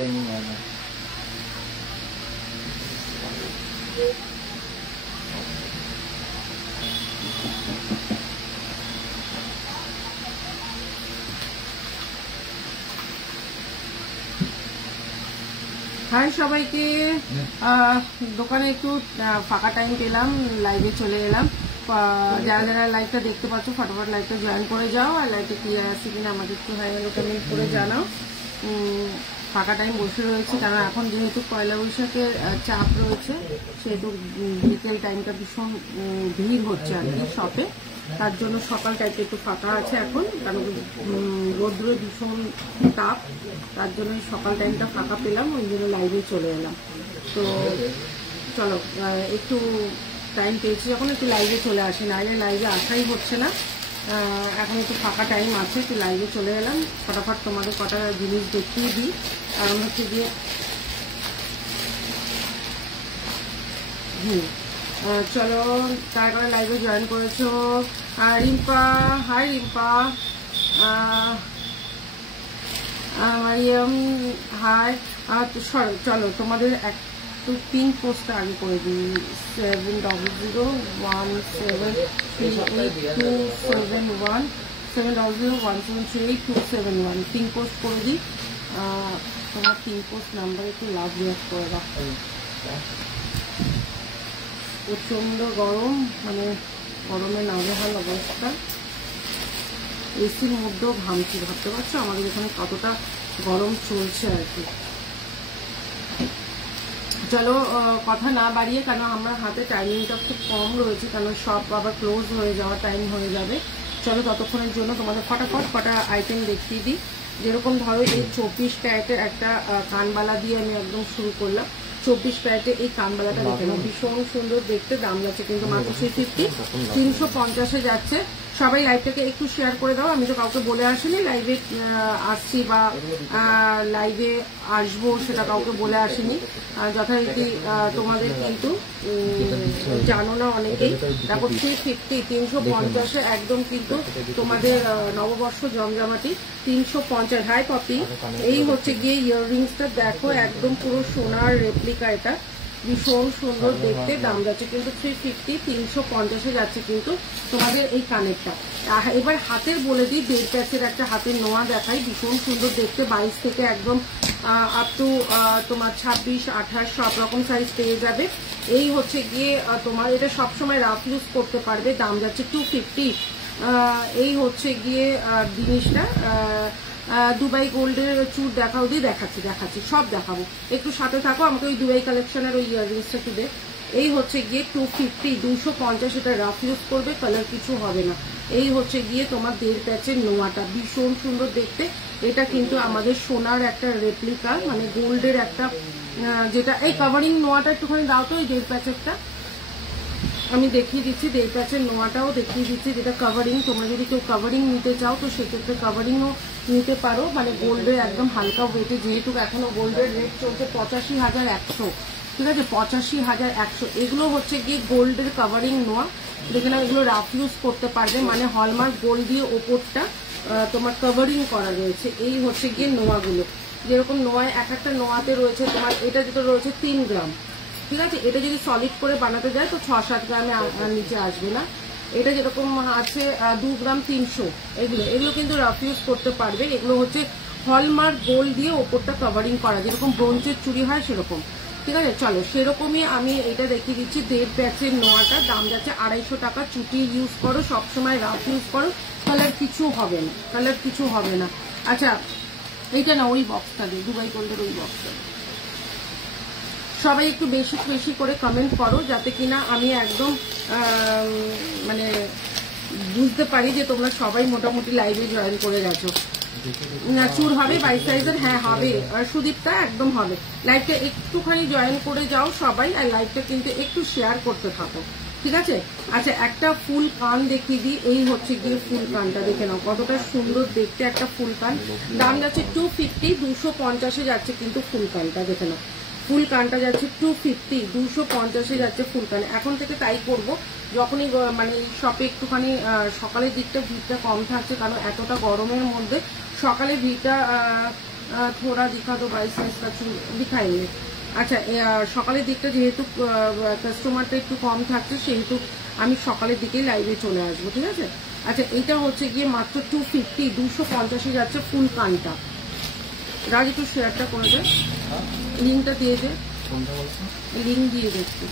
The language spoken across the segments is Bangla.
হাই সবাইকে, দোকানে একটু ফাঁকা টাইম পেলাম, লাইভে চলে এলাম। যারা যারা লাইভটা দেখতে পাচ্ছ ফটাফট লাইভটা জয়েন করে যাও, আর লাইভে ক্লিয়ার আছে কিনা আমাকে একটু হাই হ্যালো কমেন্ট করে জানাও। ফাঁকা টাইম বসে রয়েছে, কারণ এখন যেহেতু পয়লা বৈশাখের চাপ রয়েছে, সেহেতু বিকেল টাইমটা ভীষণ ভিড় হচ্ছে আর কি শপে, তার জন্য সকাল টাইমটা একটু ফাঁকা আছে এখন, কারণ রোদ্দুরে ভীষণ তাপ, তার জন্য সকাল টাইমটা ফাঁকা পেলাম, ওই জন্য লাইভে চলে এলাম। তো চলো একটু টাইম পেয়েছি যখন একটু লাইভে চলে আসি, নাহলে লাইভে আসাই হচ্ছে না। এখন একটু ফাঁকা টাইম আছে, একটু লাইভে চলে এলাম, ফটাফট তোমাদের কটা জিনিস দেখিয়ে দিই। কারণ হচ্ছে গিয়ে চলো তার কারণে লাইভে জয়েন করেছো। Rimpa, hi Rimpa, Mariam hi. চলো তোমাদের একটু পিন পোস্টটা আগে করে দিই, 7001738271 7001738271 পিন পোস্ট করে দিই। তোমার পিন পোস্ট নাম্বার একটু লাভ রিয়াক্ট করে দাও। প্রচন্ড গরম, মানে গরমে নাজেহাল অবস্থা, এসির মধ্যেও ঘামছি, ভাবতে পারছো আমাদের এখানে কতটা গরম চলছে আর কি। চলো কথা না বাড়িয়ে, কারণ আমার হাতে টাইমিংটা খুব কম রয়েছে, কারণ সব আবার ক্লোজ হয়ে যাওয়ার টাইম হয়ে যাবে। চলো ততক্ষণের জন্য তোমাদের ফটাফট কটা আইটেম দেখিয়ে দিই। যেরকম ধরো এই 24 ক্যারেটের একটা কানবালা দিয়ে আমি একদম শুরু করলাম। 24 ক্যারেটে এই কানবালাটা দেখে নাও, ভীষণ সুন্দর দেখতে, দাম যাচ্ছে কিন্তু মাত্র 350 যাচ্ছে। সবাই লাইভটাকে একটু শেয়ার করে দাও। আমি তো কাউকে বলে আসিনি লাইভে আসছি বা লাইভে আসবো, সেটা কাউকে বলে আসিনি। যথারীতি তোমাদের কিন্তু জানো না অনেকেই। দেখো 350 একদম কিন্তু তোমাদের নববর্ষ জমজমাটি 350। হাই পপি, এই হচ্ছে গিয়ে ইয়াররিংসটা দেখো, একদম পুরো সোনার রেপ্লিকা, এটা ভীষণ সুন্দর দেখতে, দাম যাচ্ছে কিন্তু 350 350 যাচ্ছে কিন্তু তোমাদের এই কানেরটা। এবার হাতের বলে দিই, 1.5 প্যাচের একটা হাতের নোয়া দেখাই, ভীষণ সুন্দর দেখতে, 22 থেকে একদম আপ টু তোমার 26 28 সব রকম সাইজ পেয়ে যাবে। এই হচ্ছে গিয়ে তোমার এটা সবসময় রাফ ইউজ করতে পারবে, দাম যাচ্ছে 250। এই হচ্ছে গিয়ে জিনিসটা দুবাই গোল্ডের চুর দেখাও দিয়ে দেখাচ্ছি সব দেখাবো, একটু সাথে থাকো, আমাকে ওই দুবাই কালেকশনের ওই ইয়াররিংসটা একটু দে। এই হচ্ছে গিয়ে 250 250, এটা রাফ ইউজ করবে, কালার কিছু হবে না। এই হচ্ছে গিয়ে তোমার 1.5 প্যাচের নোয়াটা, ভীষণ সুন্দর দেখতে, এটা কিন্তু আমাদের সোনার একটা রেপ্লিকা, মানে গোল্ডের একটা যেটা। এই কাভারিং নোয়াটা একটুখানি দাও তো, এই 1.5 প্যাচেরটা আমি দেখিয়ে দিচ্ছি, 1.5 প্যাচের নোয়াটাও দেখিয়ে দিচ্ছি, যেটা কাভারিং। তোমরা যদি কেউ কাভারিং নিতে চাও তো সেক্ষেত্রে কাভারিংও নিতে পারো, মানে গোল্ডের একদম হালকা ওয়েটে, যেহেতু এখনো গোল্ডের রেট চলছে 85,100, ঠিক আছে, 85,100। এগুলো হচ্ছে গিয়ে গোল্ডের কাভারিং নোয়া, দেখে নাও, এগুলো রাফ ইউজ করতে পারবে, মানে হলমার্ক গোল্ড দিয়ে ওপরটা তোমার কাভারিং করা রয়েছে। এই হচ্ছে গিয়ে নোয়াগুলো, যেরকম নোয়ায় এক একটা নোয়াতে রয়েছে তোমার, এটা যেটা রয়েছে 3 গ্রাম, ঠিক আছে। এটা যদি সলিড করে বানাতে যায় তো 6-7 গ্রামে নিচে আসবে না। এটা যেরকম আছে 2 গ্রাম 300, এগুলো কিন্তু রাফ ইউজ করতে পারবে। এগুলো হচ্ছে হলমার্ক গোল্ড দিয়ে ওপরটা কভারিং করা, যেরকম ব্রোঞ্জের চুড়ি হয় সেরকম, ঠিক আছে। চলো সেরকমই আমি এটা দেখিয়ে দিচ্ছি। 1.5 প্যাচের নোয়াটা দাম যাচ্ছে 250 টাকা। চুটি ইউজ করো, সবসময় রাফ ইউজ করো, কালার কিছু হবে না। আচ্ছা এইটা না, ওই বক্সটা দিয়ে, দুবাই গোল্ডের ওই বক্সটা। সবাই একটু বেশি করে কমেন্ট করো, যাতে কিনা আমি একদম মানে বুঝতে পারি যে তোমরা সবাই মোটামুটি লাইভে জয়েন করে গেছো। চুর হবে 22 সাইজের, হ্যাঁ হবে। আর সুদীপটা একদম হবে। লাইভটা একটুখানি জয়েন করে যাও সবাই, আর লাইভটা কিন্তু একটু শেয়ার করতে থাকো, ঠিক আছে। আচ্ছা একটা ফুল কান দেখিয়ে দিই। এই হচ্ছে গিয়ে ফুল কানটা, দেখে নাও কতটা সুন্দর দেখতে একটা ফুল কান, দাম যাচ্ছে 250 250 যাচ্ছে কিন্তু ফুল কানটা, দেখে নাও ফুল কানটা যাচ্ছে 250 250 যাচ্ছে ফুল কান। এখন থেকে তাই করব, যখনই মানে শপে একটুখানি সকালের দিকটা ভিড়টা কম থাকছে, কারণ এতটা গরমের মধ্যে সকালে ভিড়টা थोड़ा दिखा दो 22 साइज का दिखाइए। আচ্ছা সকালের দিকটা যেহেতু কাস্টমারটা একটু কম থাকছে সেহেতু আমি সকালের দিকেই লাইভে চলে আসবো, ঠিক আছে। আচ্ছা এটা হচ্ছে গিয়ে মাত্র 250, 250 যাচ্ছে ফুল কানটা। রাজ একটু শেয়ারটা করে দে, লিঙ্কটা দিয়ে দে, লিঙ্ক দিয়ে দেখছি।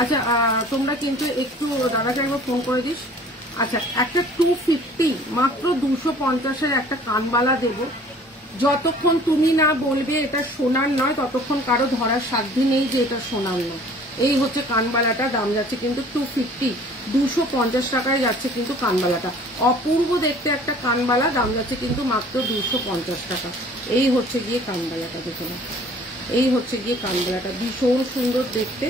আচ্ছা তোমরা কিন্তু একটু দাদাকে একবার ফোন করে দিস। আচ্ছা একটা 250 মাত্র 250-এর একটা কানবালা দেবো। যতক্ষণ তুমি না বলবে এটা সোনার নয় ততক্ষণ কারো ধরার সাধ্য নেই যে এটা সোনার নয়। এই হচ্ছে কানবালাটা, দাম যাচ্ছে কিন্তু 250, 250 টাকায় যাচ্ছে কিন্তু কানবালাটা। অপূর্ব দেখতে একটা কানবালা, দাম যাচ্ছে কিন্তু মাত্র 250 টাকা। এই হচ্ছে গিয়ে কানবালাটা, দেখো না, এই হচ্ছে গিয়ে কানবালাটা, ভীষণ সুন্দর দেখতে,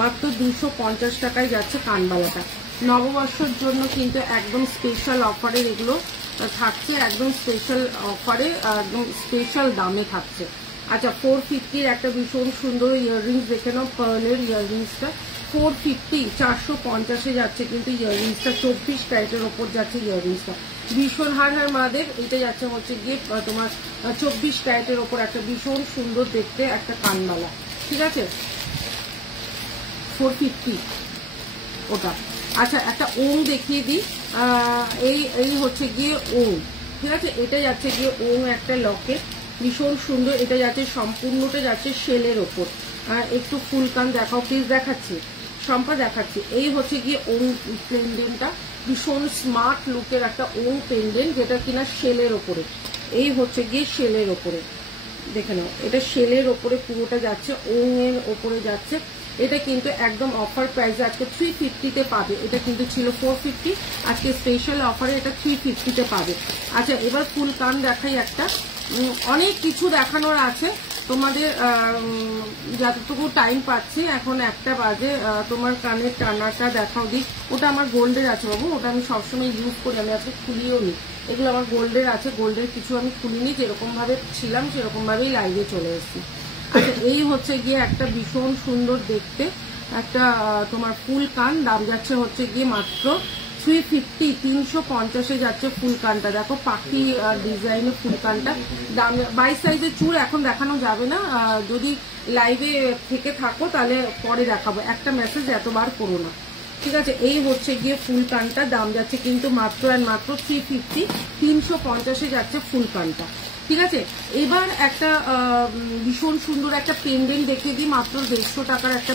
মাত্র 250 টাকায় যাচ্ছে কানবালাটা। নববর্ষের জন্য কিন্তু একদম স্পেশাল অফারে এগুলো থাকছে, একদম স্পেশাল অফারে, একদম স্পেশাল দামে থাকছে। আচ্ছা 450-র একটা ভীষণ সুন্দর ইয়াররিংস দেখে নাও, পার্লের ইয়াররিংসটা 450, 450-এ যাচ্ছে কিন্তু ইয়াররিংসটা, 24 ক্যারেটের ওপর যাচ্ছে ইয়াররিংসটা। ভীষণ হার মাদের, এটা যাচ্ছে হচ্ছে গিয়ে তোমার 24 ক্যারেটের ওপর একটা ভীষণ সুন্দর দেখতে একটা কানবালা, ঠিক আছে, 450 ওটা। আচ্ছা একটা ওং দেখিয়ে দিই, এই হচ্ছে গিয়ে ওং, ঠিক আছে, এটা যাচ্ছে গিয়ে ওং একটা লকেট, ভীষণ সুন্দর, এটা যাচ্ছে সম্পূর্ণটা যাচ্ছে শেলের ওপর। একটু ফুল কান দেখাও প্লিজ, দেখাচ্ছি সম্পা, দেখাচ্ছি। এই হচ্ছে গিয়ে ওং পেন্ডেন্টটা, ভীষণ স্মার্ট লুকের একটা ওং পেন্ডেন্ট যেটা কিনা শেলের ওপরে। এই হচ্ছে গিয়ে শেলের ওপরে, দেখে নাও, এটা শেলের ওপরে পুরোটা যাচ্ছে, ওং এর ওপরে যাচ্ছে। এটা কিন্তু একদম অফার প্রাইসে আজকে 350-তে পাবে, এটা কিন্তু ছিল 450, আজকে স্পেশাল অফারে এটা 350-তে পাবে। আচ্ছা এবার ফুল কান দেখাই একটা, অনেক কিছু দেখানোর আছে তোমাদের, যতটুকু টাইম পাচ্ছি, এখন 1টা বাজে, তোমার কানের টানাটা দেখাও দিই। ওটা আমার গোল্ডের আছে বাবু, ওটা আমি সবসময় ইউজ করি, আমি আজকে খুলিও নি, এগুলো আমার গোল্ডের আছে, গোল্ডের কিছু আমি খুলিনি, যেরকম ভাবে ছিলাম সেরকম ভাবেই লাইভে চলে এসেছি। আচ্ছা এই হচ্ছে গিয়ে একটা ভীষণ সুন্দর দেখতে একটা তোমার ফুল কান, দাম যাচ্ছে হচ্ছে গিয়ে মাত্র 350, 350-এ যাচ্ছে ফুল কানটা। দেখো পাখি ডিজাইনের ফুল কানটা, দাম 22 সাইজের চুল এখন দেখানো যাবে না, যদি লাইভে থেকে থাকো তাহলে পরে দেখাবো, একটা মেসেজ এতবার করো না, ঠিক আছে। এই হচ্ছে গিয়ে ফুল কানটা, দাম যাচ্ছে কিন্তু মাত্র আর মাত্র 350, 350-এ যাচ্ছে ফুল কানটা, ঠিক আছে। এবার একটা ভীষণ সুন্দর একটা পেন্ডেন্ট দেখিয়ে দিই, মাত্র 150 টাকার একটা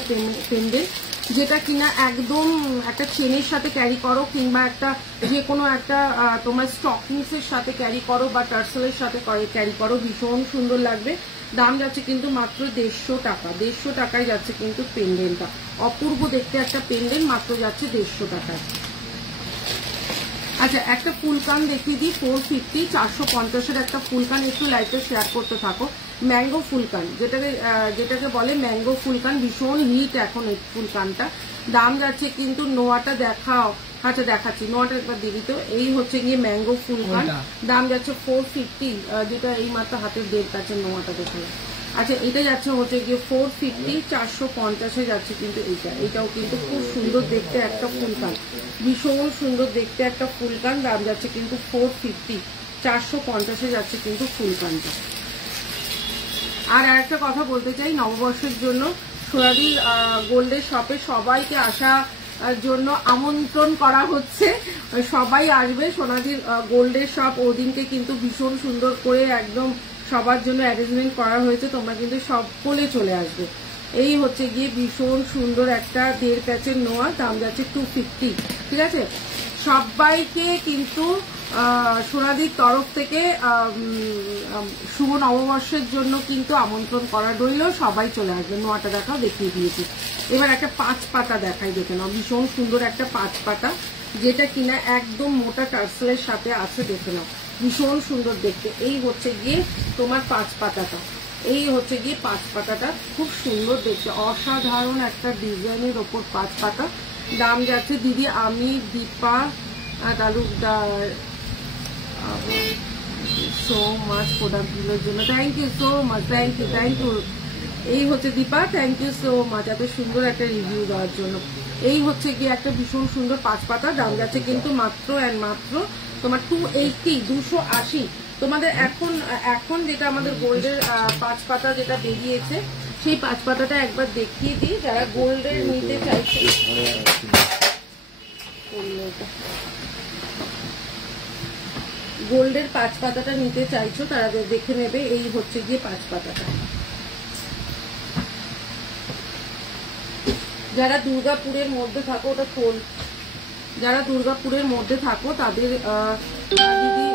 পেন্ডেন্ট, যেটা কিনা একদম একটা চেনের সাথে ক্যারি করো, কিংবা একটা যে কোনো একটা তোমার স্টকিংস এর সাথে ক্যারি করো বা টার্সেলের সাথে ক্যারি করো, ভীষণ সুন্দর লাগবে। দাম যাচ্ছে কিন্তু মাত্র 150 টাকা, 150 টাকায় যাচ্ছে কিন্তু পেন্ডেন্টটা, অপূর্ব দেখতে একটা পেন্ডেন্ট, মাত্র যাচ্ছে 150 টাকায়। আচ্ছা একটা ফুল কান দেখিয়ে দিই, 450, 450-এর একটা ফুল কান, একটু লাইভটা শেয়ার করতে থাকো। ম্যাঙ্গো ফুল কান, যেটাকে বলে ম্যাঙ্গো ফুল কান, ভীষণ হিট এখন এই ফুল কানটা, দাম যাচ্ছে কিন্তু, নোয়াটা দেখাও, আচ্ছা দেখাচ্ছি, নোয়াটা একবার দিবি তো। এই হচ্ছে গিয়ে ম্যাঙ্গো ফুল কান, দাম যাচ্ছে 450, যেটা এই মাত্র হাতের দের কাছে নোয়াটা দেখে। আচ্ছা এটা যাচ্ছে হচ্ছে গিয়ে 450, 450-এ যাচ্ছে কিন্তু এইটাও কিন্তু খুব সুন্দর দেখতে একটা ফুল কান, ভীষণ সুন্দর দেখতে একটা ফুল কান, দাম যাচ্ছে কিন্তু 450, 450-এ যাচ্ছে কিন্তু ফুল কানটা। আর একটা কথা বলতে চাই, নববর্ষের জন্য সোনাদির গোল্ডের শপে সবাইকে আসা জন্য আমন্ত্রণ করা হচ্ছে, সবাই আসবে সোনাদির গোল্ডের শপ, ওদিনকে কিন্তু ভীষণ সুন্দর করে একদম সবার জন্য অ্যারেঞ্জমেন্ট করা হয়েছে, তোমরা কিন্তু সকলে চলে আসবে। এই হচ্ছে গিয়ে ভীষণ সুন্দর একটা 1.5 প্যাচের নোয়া, দাম যাচ্ছে 250, ঠিক আছে। সবাইকে কিন্তু সোনাদির তরফ থেকে শুভ নববর্ষের জন্য কিন্তু আমন্ত্রণ করা রইল, সবাই চলে আসবে। নোয়াটা দেখাও, দেখিয়ে দিয়েছি। এবার একটা 5 পাতা দেখাই, দেখে নাও, ভীষণ সুন্দর একটা 5 পাতা, যেটা কিনা একদম মোটা টার্সেলের সাথে আছে, দেখে নাও, ভীষণ সুন্দর দেখতে। এই হচ্ছে গিয়ে তোমার 5 পাতাটা, এই হচ্ছে গিয়ে 5 পাতাটা, খুব সুন্দর দেখতে, অসাধারণ একটা ডিজাইনের ওপর 5 পাতা, দাম যাচ্ছে দিদি আমি দীপা তালুকদার, সো মাচ প্রোডাক্টগুলোর জন্য, thank you so much, thank you. এই হচ্ছে Dipa, thank you so much এত সুন্দর একটা রিভিউ দেওয়ার জন্য। এই হচ্ছে গিয়ে একটা ভীষণ সুন্দর 5 পাতা, দাম যাচ্ছে কিন্তু মাত্র মাত্র তোমার 280, 280, তোমাদের এখন যেটা আমাদের গোল্ডের 5 পাতা যেটা বেরিয়েছে, সেই 5 পাতাটা একবার দেখিয়ে দিই যারা গোল্ডের নিতে চাইছে। গোল্ডের 5 পাতাটা নিতে চাইছো তারা দেখে নেবে। এই হচ্ছে গিয়ে 5 পাতাটা। যারা দুর্গাপুরের মধ্যে থাকো, ওটা খোল, যারা দুর্গাপুরের মধ্যে থাকো তাদের দিদি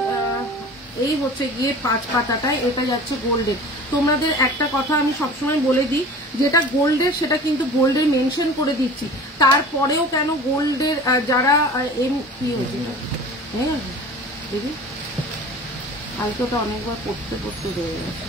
এই হচ্ছে গিয়ে 5 পাতাটায় এটা যাচ্ছে গোল্ডের। তোমাদের একটা কথা আমি সবসময় বলে দিই, যেটা গোল্ডের সেটা কিন্তু গোল্ডের মেনশন করে দিচ্ছি, তারপরেও কেন গোল্ডের যারা কি হয়েছে হ্যাঁ দিদি কালকে ওটা অনেকবার পড়তে রয়ে গেছে।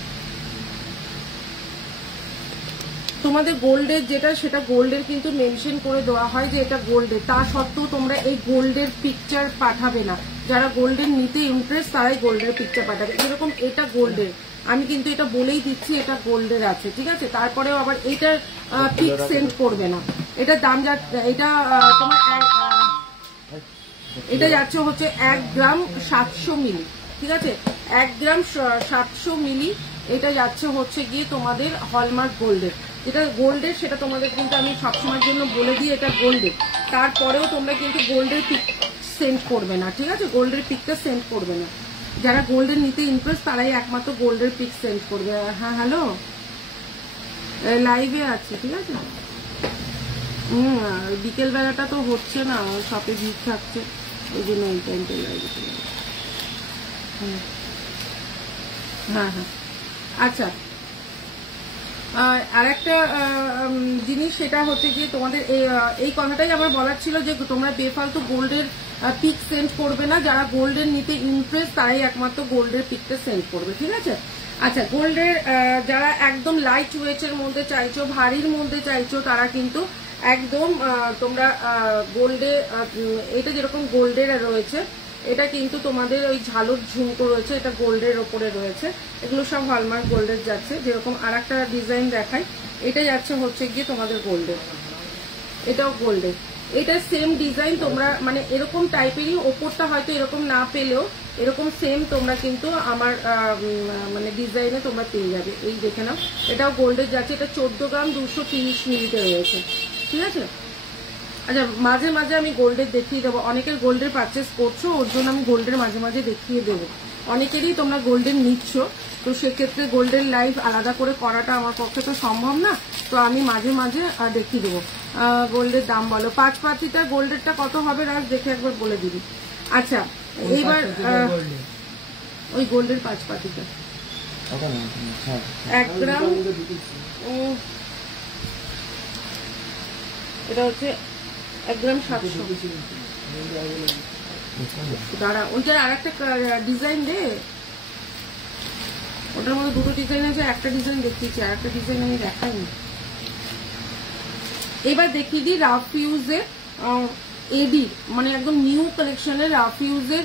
তোমাদের গোল্ডের যেটা সেটা গোল্ডের কিন্তু মেনশন করে দেওয়া হয় যে এটা গোল্ডের, তা সত্ত্বেও তোমরা এই গোল্ডের পিকচার পাঠাবে না। যারা গোল্ডের নিতে ইন্টারেস্ট তারাই গোল্ডের পিকচার পাঠাবে। যেরকম এটা গোল্ডের, আমি কিন্তু এটা বলেই দিচ্ছি এটা গোল্ডের আছে, ঠিক আছে। তারপরেও আবার এটার পিক সেন্ড করবে না। এটার দাম এটা তোমার এটা যাচ্ছে হচ্ছে 1 গ্রাম 700 মিলি, ঠিক আছে। 1 গ্রাম 700 মিলি এটা যাচ্ছে হচ্ছে গিয়ে তোমাদের হলমার্ক গোল্ডের। যেটা গোল্ডের সেটা তোমাদের কিন্তু আমি সবসময়ের জন্য বলে দিই এটা গোল্ডের, তারপরেও তোমরা কিন্তু গোল্ডের পিক সেন্ড করবে না, ঠিক আছে। গোল্ডের পিকটা সেন্ড করবে না। যারা গোল্ডের নিতে ইন্টারেস্ট তারাই একমাত্র গোল্ডের পিক সেন্ড করবে। হ্যাঁ হ্যালো, লাইভে আছি, ঠিক আছে। বিকেল বেলাটা তো হচ্ছে না, শপে ভিড় থাকছে, ওই জন্য এই টাইমটা লাইভে চলে যাচ্ছে। হ্যাঁ হ্যাঁ আচ্ছা, আর একটা জিনিস সেটা হচ্ছে গিয়ে তোমাদের এই কথাটাই আমার বলার ছিল যে তোমরা বেফালতু গোল্ডের পিক সেন্ড করবে না। যারা গোল্ডের নিতে ইন্টারেস্ট তারাই একমাত্র গোল্ডের পিকটা সেন্ড করবে, ঠিক আছে। আচ্ছা, গোল্ডের যারা একদম লাইট ওয়েটের মধ্যে চাইছো, ভারীর মধ্যে চাইছো, তারা কিন্তু একদম তোমরা গোল্ডে এটা যেরকম গোল্ডের রয়েছে, এটা কিন্তু তোমাদের ওই ঝালর ঝুমকো রয়েছে, এটা গোল্ডের ওপরে রয়েছে। এগুলো সব হলমার্ক গোল্ডের যাচ্ছে। যেরকম আর একটা ডিজাইন দেখাই, এটা যাচ্ছে হচ্ছে গিয়ে তোমাদের গোল্ডের, এটাও গোল্ডের। এটা সেম ডিজাইন তোমরা মানে এরকম টাইপেরই, ওপরটা হয়তো এরকম না পেলেও এরকম সেম তোমরা কিন্তু আমার মানে ডিজাইনে তোমরা পেয়ে যাবে। এই দেখে নাও, এটাও গোল্ডের যাচ্ছে। এটা 14 গ্রাম 230 মিলিতে রয়েছে, ঠিক আছে। আচ্ছা, মাঝে মাঝে আমি গোল্ডের দেখিয়ে দেবো। অনেকের গোল্ডের পারচেস করছো, ওর জন্য আমি গোল্ডের মাঝে মাঝে দেখিয়ে দেবো। অনেকেরই তোমরা গোল্ডের নিচ্ছ, তো সেক্ষেত্রে গোল্ডের লাইভ আলাদা করে করাটা আমার পক্ষে তো সম্ভব না, তো আমি মাঝে মাঝে দেখিয়ে দেবো। গোল্ডের দাম বলো, 5 পাতিটা গোল্ডেরটা কত হবে রাজ দেখে একবার বলে দিবি। আচ্ছা, এইবার ওই গোল্ডের 5 পাতিটা 1 গ্রাম, এটা হচ্ছে 1 গ্রাম 700। দাঁড়া, ওইটার আর একটা ডিজাইন দে, ওটার মধ্যে দুটো ডিজাইন আছে। একটা ডিজাইন দেখিয়েছি, আর একটা ডিজাইন আমি দেখাইনি। এবার দেখিয়ে দিই রাফ ইউজের এডি, মানে একদম নিউ কালেকশনের রাফ ইউজের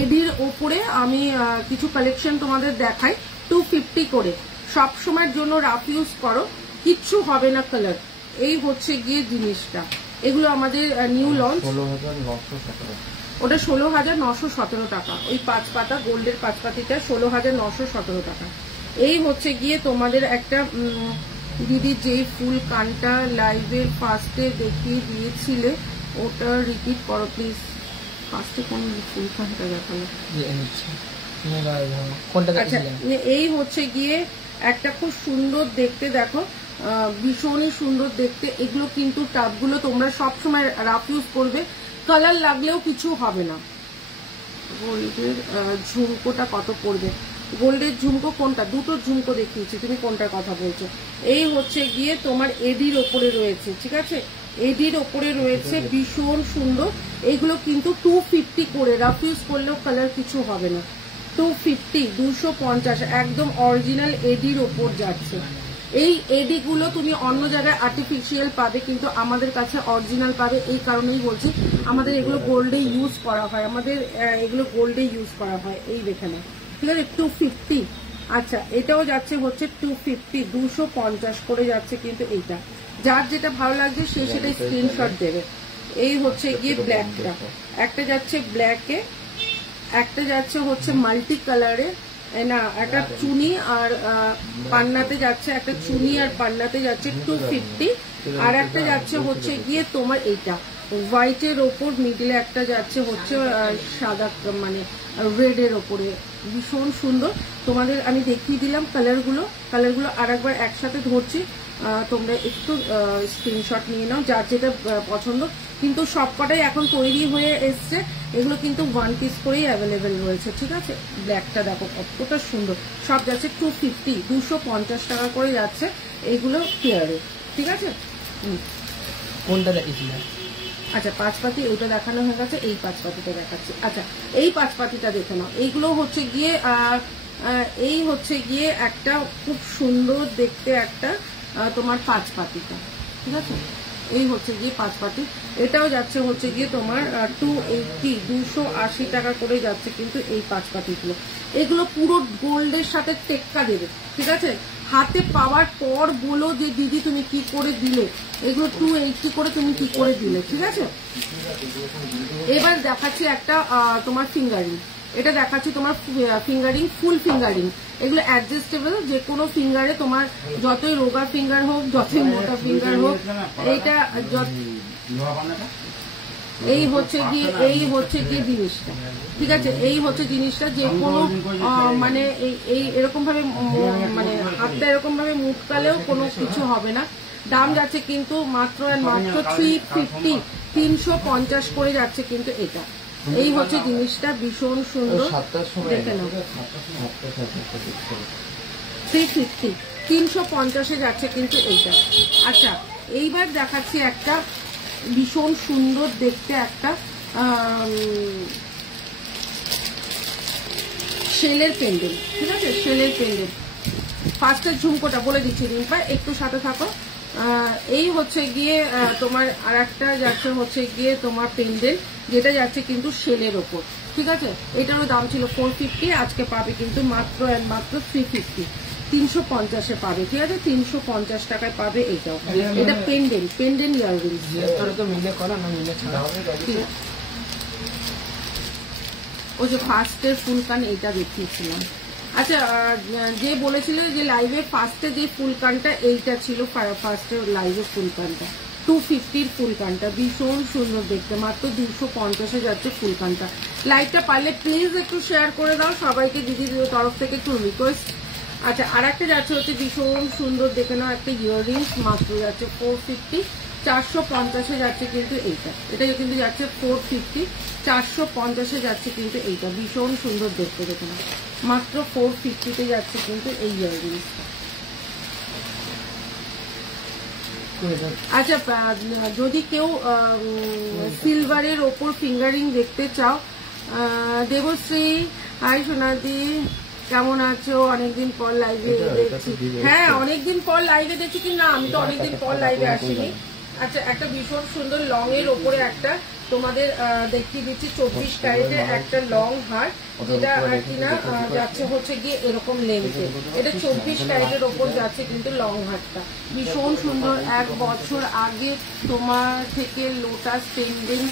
এডির ওপরে আমি কিছু কালেকশন তোমাদের দেখাই। 250 করে, সব সময়ের জন্য রাফ ইউজ করো, কিচ্ছু হবে না কালার। এই হচ্ছে গিয়ে জিনিসটা, এগুলো আমাদের নিউ লঞ্চ। ওটা 16,917 টাকা। ওই 5 পাতা গোল্ডের 5 পাতিটা 16,917 টাকা। এই হচ্ছে গিয়ে তোমাদের একটা দিদি যে ফুল কানটা লাইভের ফার্স্টে দেখিয়ে দিয়েছিলে, ওটা রিপিট করো প্লিজ। ফার্স্টে কোন ফুল কানটা দেখালো? আচ্ছা, এই হচ্ছে গিয়ে একটা খুব সুন্দর দেখতে, দেখো ভীষণই সুন্দর দেখতে। এগুলো কিন্তু টাবগুলো তোমরা সবসময় রাফ ইউজ করবে, কালার লাগলেও কিছু হবে না। গোল্ডের ঝুমকোটা কত পড়বে? গোল্ডের ঝুমকো কোনটা? দুটো ঝুমকো দেখিয়েছি, তুমি কোনটার কথা বলছো? এই হচ্ছে গিয়ে তোমার এডির ওপরে রয়েছে, ঠিক আছে। এডির ওপরে রয়েছে, ভীষণ সুন্দর। এইগুলো কিন্তু 250 করে, রাফ ইউজ করলেও কালার কিছু হবে না। 250, 250 একদম অরিজিনাল এডির ওপর যাচ্ছে। এই এডি গুলো তুমি অন্য জায়গায় আর্টিফিশিয়াল পাবে, কিন্তু আমাদের কাছে অরিজিনাল পাবে। এই কারণেই বলছি, আমাদের এগুলো গোল্ডে ইউজ করা হয়, আমাদের এগুলো গোল্ডে ইউজ করা হয়। এই দেখে নাও, ঠিক আছে। 250। আচ্ছা, এটাও যাচ্ছে হচ্ছে 250, 250 করে যাচ্ছে। কিন্তু এইটা যার যেটা ভালো লাগছে সে সেটাই স্ক্রিনশট দেবে। এই হচ্ছে গিয়ে ব্ল্যাকটা, একটা যাচ্ছে ব্ল্যাকে, একটা যাচ্ছে হচ্ছে মাল্টি কালারে, না একটা চুনি আর পান্নাতে যাচ্ছে, একটা চুনি আর পান্নাতে যাচ্ছে 250, আর একটা যাচ্ছে হচ্ছে গিয়ে তোমার এইটা হোয়াইটের ওপর মিডলে একটা যাচ্ছে হচ্ছে সাদা মানে রেডের ওপরে, ভীষণ সুন্দর। তোমাদের আমি দেখিয়ে দিলাম কালারগুলো আর একবার একসাথে ধরছি, তোমরা একটু স্ক্রিনশট নিয়ে নাও যার যেটা পছন্দ। কিন্তু সবকটাই এখন তৈরি হয়ে এসছে, এগুলো কিন্তু 1 পিস করেই অ্যাভেলেবেল রয়েছে, ঠিক আছে। ব্ল্যাকটা দেখো কতটা সুন্দর, সব যাচ্ছে 250, 250 টাকা করে যাচ্ছে এইগুলো পেয়ারে, ঠিক আছে। কোনটা দেখিয়েছিলাম? আচ্ছা 5 পাতি ওইটা দেখানো হয়ে গেছে, এই 5 পাতিটা দেখাচ্ছি। আচ্ছা এই 5 পাতিটা দেখে নাও, এইগুলো হচ্ছে গিয়ে এই হচ্ছে গিয়ে একটা খুব সুন্দর দেখতে একটা তোমার 5 পাতিটা, ঠিক আছে। এই হচ্ছে গিয়ে 5 পাতি, এটাও যাচ্ছে হচ্ছে গিয়ে তোমার 280, 280 টাকা করে যাচ্ছে কিন্তু এই 5 পাতিগুলো। এগুলো পুরো গোল্ডের সাথে টেক্কা দেবে, ঠিক আছে। হাতে পাওয়ার পর বলো যে দিদি তুমি কি করে দিলে, এগুলো 280 করে তুমি কি করে দিলে, ঠিক আছে। এবার দেখাচ্ছি একটা তোমার ফিঙ্গারিং, এটা দেখাচ্ছি তোমার ফিঙ্গারিং, ফুল ফিঙ্গারিং। এগুলো অ্যাডজাস্টেবল, যে কোনো ফিঙ্গারে তোমার যতই রোগা ফিঙ্গার হোক, যতই মোটা ফিঙ্গার হোক, এইটা এই হচ্ছে গিয়ে জিনিসটা, ঠিক আছে। এই হচ্ছে জিনিসটা, যে কোনো মানে এই এরকম ভাবে মানে হাতটা এরকম ভাবে মুটকালেও কোনো কিছু হবে না। দাম যাচ্ছে কিন্তু মাত্র 350, 350 করে যাচ্ছে কিন্তু এটা। এই হচ্ছে জিনিসটা, ভীষণ সুন্দর, দেখে নাও। 350, 350-এ যাচ্ছে কিন্তু এইটা। আচ্ছা এইবার দেখাচ্ছি একটা ভীষণ সুন্দর দেখতে একটা শেলের পেন্ডেল, ঠিক আছে, শেলের পেন্ডেল। ফার্স্টের ঝুমকোটা বলে দিচ্ছি রিম্পা, একটু সাথে থাকো। এই হচ্ছে গিয়ে তোমার আর একটা যাচ্ছে হচ্ছে গিয়ে তোমার পেন্ডেল, যেটা যাচ্ছে কিন্তু শেলের ওপর, ঠিক আছে। এটারও দাম ছিল 450, আজকে পাবে কিন্তু মাত্র 350, 350-এ পাবে, ঠিক আছে। 350 টাকায় পাবে এইটাও। এটা পেন্ডেল ইয়াররিংস। ওই যে ফার্স্টের ফুলকান এইটা দেখিয়েছিলাম। আচ্ছা যে বলেছিল যে লাইভে ফার্স্টে যে ফুলকানটা এইটা ছিল, ফার্স্টের লাইভে ফুলকানটা 250-র ফুলকানটা, ভীষণ সুন্দর দেখতে, মাত্র 250-এ যাচ্ছে ফুলকানটা। লাইভটা পারলে প্লিজ একটু শেয়ার করে দাও সবাইকে, দিদির তরফ থেকে একটু রিকোয়েস্ট। আচ্ছা আর একটা যাচ্ছে হচ্ছে ভীষণ সুন্দর দেখে নাও একটা ইয়াররিংস, মাত্র যাচ্ছে 450, 450-এ যাচ্ছে কিন্তু এইটা। এটা কিন্তু যাচ্ছে 450, 450-এ যাচ্ছে কিন্তু এইটা, ভীষণ সুন্দর দেখতে, দেখে নাও মাত্র 450-তে যাচ্ছে কিন্তু এই ইয়াররিংসটা। আচ্ছা যদি কেউ সিলভারের ওপর ফিঙ্গারিং দেখতে চাও, দেবশ্রী হাই সোনাদি কেমন আছো, অনেকদিন পর লাইভে দেখছি। হ্যাঁ অনেকদিন পর লাইভে দেখছি কি না, আমি তো অনেকদিন পর লাইভে আসিনি। আচ্ছা একটা ভীষণ সুন্দর লং এর ওপরে একটা তোমাদের দেখিয়ে দিচ্ছি, 24 ক্যারেটের একটা লং হার, যেটা আর কি না যাচ্ছে হচ্ছে গিয়ে এরকম লেন্থে। এটা 24 ক্যারেটের ওপর যাচ্ছে কিন্তু লং হারটা, ভীষণ সুন্দর। 1 বছর আগে তোমার থেকে লোটাস পেন্ডেন্ট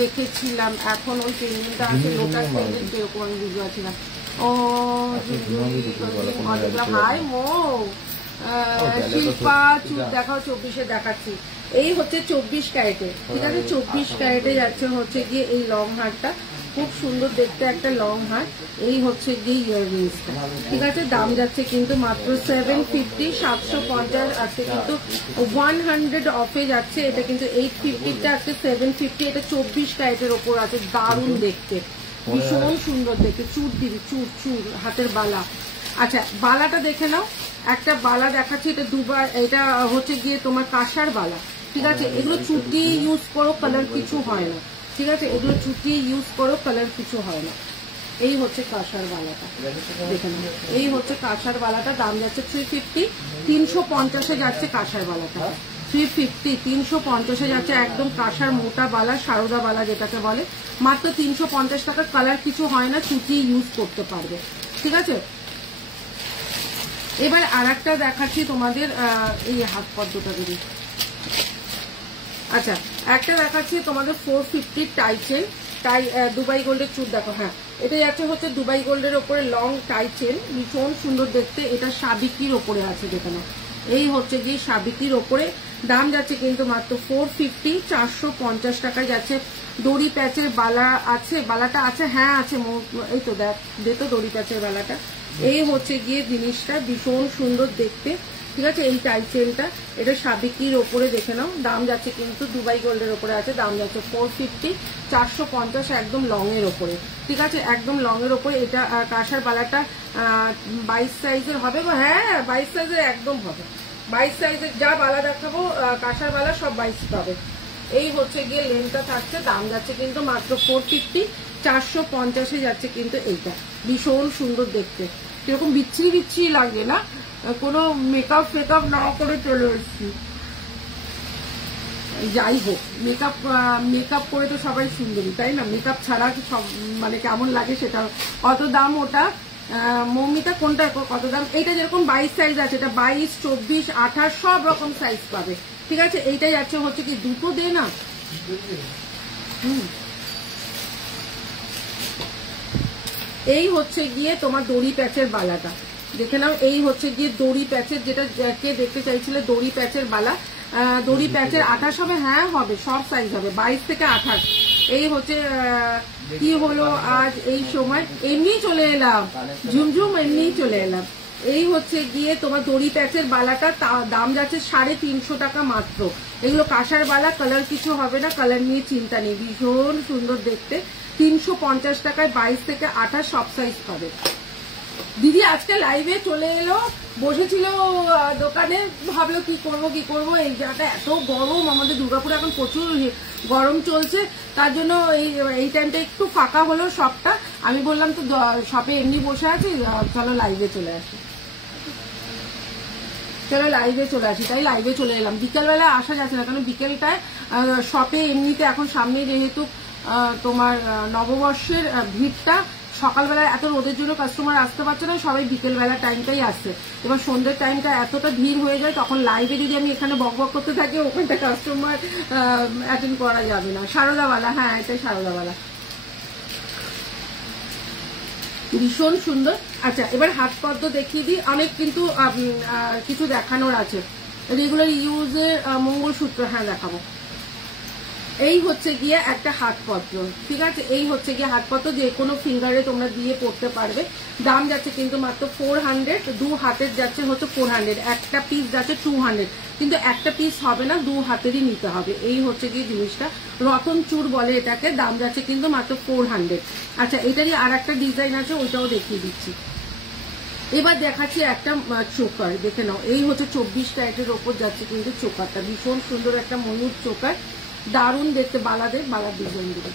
দেখেছিলাম, এখন ওই পেন্ডেন্টটা আছে, লোটাস পেন্ডেন্ট এরকম আমি ভিডিও ছিলাম। ও হাই মো শিল্পা, চুপ দেখাও, 24-এ দেখাচ্ছি। এই হচ্ছে 24 ক্যারেটে, ঠিক আছে। 24 ক্যারেটে যাচ্ছে হচ্ছে গিয়ে এই লং হারটা, খুব সুন্দর দেখতে একটা লং হার। এই হচ্ছে গিয়ে ইয়াররিংসটা, ঠিক আছে। দাম যাচ্ছে কিন্তু মাত্র 750, 750 আছে কিন্তু 100 অফে যাচ্ছে। এটা কিন্তু 850-টা আছে 750, এটা 24 ক্যারেটের ওপর আছে, দারুণ দেখতে, ভীষণ সুন্দর দেখতে। চুর দিবি, চুর হাতের বালা। আচ্ছা বালাটা দেখে নাও, একটা বালা দেখাচ্ছি, এটা দুবার, এটা হচ্ছে গিয়ে তোমার কাঁসার বালা, ঠিক আছে। এগুলো চুটি ইউজ করো, কালার কিছু হয় না, ঠিক আছে। এগুলো চুটি ইউজ করো, কালার কিছু হয় না। এই হচ্ছে কাঁসার বালাটা, দেখে নাও, এই হচ্ছে কাঁসার বালাটা। দাম যাচ্ছে 350, 350-এ যাচ্ছে কাঁসার বালাটা, 350, 350-এ যাচ্ছে একদম কাঁসার মোটা বালা, সারদা বালা যেটাকে বলে, মাত্র 350 টাকা। কালার কিছু হয় না, চুটি ইউজ করতে পারবে, ঠিক আছে। এবার আর একটা দেখাচ্ছি তোমাদের, এই হাত পদ্মটা যদি, আচ্ছা একটা দেখাচ্ছি তোমাদের 450 টাইচেন, টাই দুবাই গোল্ডের চুর দেখো। হ্যাঁ, এটা যাচ্ছে হচ্ছে দুবাই গোল্ডের ওপরে লং টাই চেন, ভীষণ সুন্দর দেখতে। এটা সাবিকির ওপরে আছে যেখানে, এই হচ্ছে গিয়ে সাবিকির ওপরে। দাম যাচ্ছে কিন্তু মাত্র 450, 450 টাকায় যাচ্ছে। দড়ি প্যাচের বালা আছে, বালাটা আছে, হ্যাঁ আছে, এই তো দেখ দে তো দড়ি প্যাচের বালাটা। এই হচ্ছে গিয়ে জিনিসটা, ভীষণ সুন্দর দেখতে, ঠিক আছে। এই টাই চেনটা এটা সাবিকির ওপরে দেখে নাও। দাম যাচ্ছে কিন্তু দুবাই গোল্ডের ওপরে আছে, দাম যাচ্ছে 450, 450 একদম লং এর ওপরে, ঠিক আছে, একদম লং এর ওপরে। এটা কাঁসার বালাটা 22 সাইজের হবে, হ্যাঁ 22 সাইজের একদম হবে। 22 সাইজের যা বালা দেখাবো কাঁসার বালা সব 22 পাবে। এই হচ্ছে গিয়ে লেনটা থাকছে। দাম যাচ্ছে কিন্তু মাত্র 450, 450 যাচ্ছে কিন্তু এইটা। ভীষণ সুন্দর দেখতে, কিরকম বিচ্ছিরি বিচ্ছিরি লাগে না, কোনো মেকআপ ফেকআপ না করে চলে এসছি। যাই হোক, মেকআপ করে তো সবাই সুন্দরী, তাই না? মেকআপ ছাড়া সব মানে কেমন লাগে সেটা। কত দাম ওটা মৌমিতা, কোনটা কত দাম? এইটা যেরকম 22 সাইজ আছে, এটা 22, 24, 28 সব রকম সাইজ পাবে, ঠিক আছে। এইটাই যাচ্ছে হচ্ছে কি দুটো দে না। এই হচ্ছে গিয়ে তোমার দড়ি প্যাচের বালাটা দেখে নাও। এই হচ্ছে গিয়ে দড়ি প্যাচের, যেটা কে দেখতে চাইছিলে দড়ি প্যাচের বালা। দড়ি প্যাচের 28 হবে, হ্যাঁ হবে, সব সাইজ হবে, 22 থেকে 28। এই হচ্ছে কি হলো আজ এই সময়, এমনি চলে এলাম ঝুমঝুম, এমনি চলে এলাম। এই হচ্ছে গিয়ে তোমার দড়ি প্যাচের বালাটা, দাম যাচ্ছে 350 টাকা মাত্র। এগুলো কাঁসার বালা, কালার কিছু হবে না, কালার নিয়ে চিন্তা নেই, ভীষণ সুন্দর দেখতে। 350 টাকায় 22 থেকে 28 সব সাইজ পাবে। দিদি আজকে লাইভে চলে এলো, বসেছিল দোকানে, ভাবলো কি করব। এই জায়গাটা এত গরম, আমাদের দুর্গাপুরে এখন প্রচুর গরম চলছে, তার জন্য এই টাইমটা একটু ফাঁকা হলো শপটা। আমি বললাম তো শপে এমনি বসে আছি, চলো লাইভে চলে আসি, তাই লাইভে চলে এলাম। বিকেলবেলা আসা যাচ্ছে না, কারণ বিকেলটায় শপে এমনিতে এখন সামনে যেহেতু তোমার নববর্ষের ভিড়টা, সকালবেলা এত রোদের জন্য কাস্টমার আসতে পারছে না, সবাই বিকেলবেলা টাইমটাই আসছে। এবার সন্ধ্যের টাইমটা এতটা ভিড় হয়ে যায়, তখন লাইভে যদি আমি এখানে বকবক করতে থাকি, ওখানটা কাস্টমার অ্যাটেন্ড করা যাবে না। সারদাওয়ালা, হ্যাঁ এটাই সারদাওয়ালা, ভীষণ সুন্দর। আচ্ছা, এবার হাত পদ্ম দেখিয়ে দিই, অনেক কিন্তু কিছু দেখানোর আছে। রেগুলার ইউজের মঙ্গলসূত্র, হ্যাঁ দেখাবো। এই হচ্ছে গিয়ে একটা হাতপত্র, ঠিক আছে। এই হচ্ছে গিয়ে হাতপত্র, যে কোনো ফিঙ্গারে তোমরা দিয়ে পড়তে পারবে। দাম যাচ্ছে কিন্তু মাত্র 400, 2 হাতের যাচ্ছে হচ্ছে 400, একটা পিস যাচ্ছে 200, কিন্তু একটা পিস হবে না, 2 হাতেরই নিতে হবে। এই হচ্ছে গিয়ে জিনিসটা, রতন চুর বলে এটাকে। দাম যাচ্ছে কিন্তু মাত্র 400। আচ্ছা, এটারই আর একটা ডিজাইন আছে, ওইটাও দেখিয়ে দিচ্ছি। এবার দেখাচ্ছি একটা চোকার, দেখে নাও। এই হচ্ছে 24 ক্যারেটের ওপর যাচ্ছে কিন্তু চোকারটা, ভীষণ সুন্দর একটা ময়ূর চোকার, দারুণ দেখতে, বালার ডিজাইন দিবে।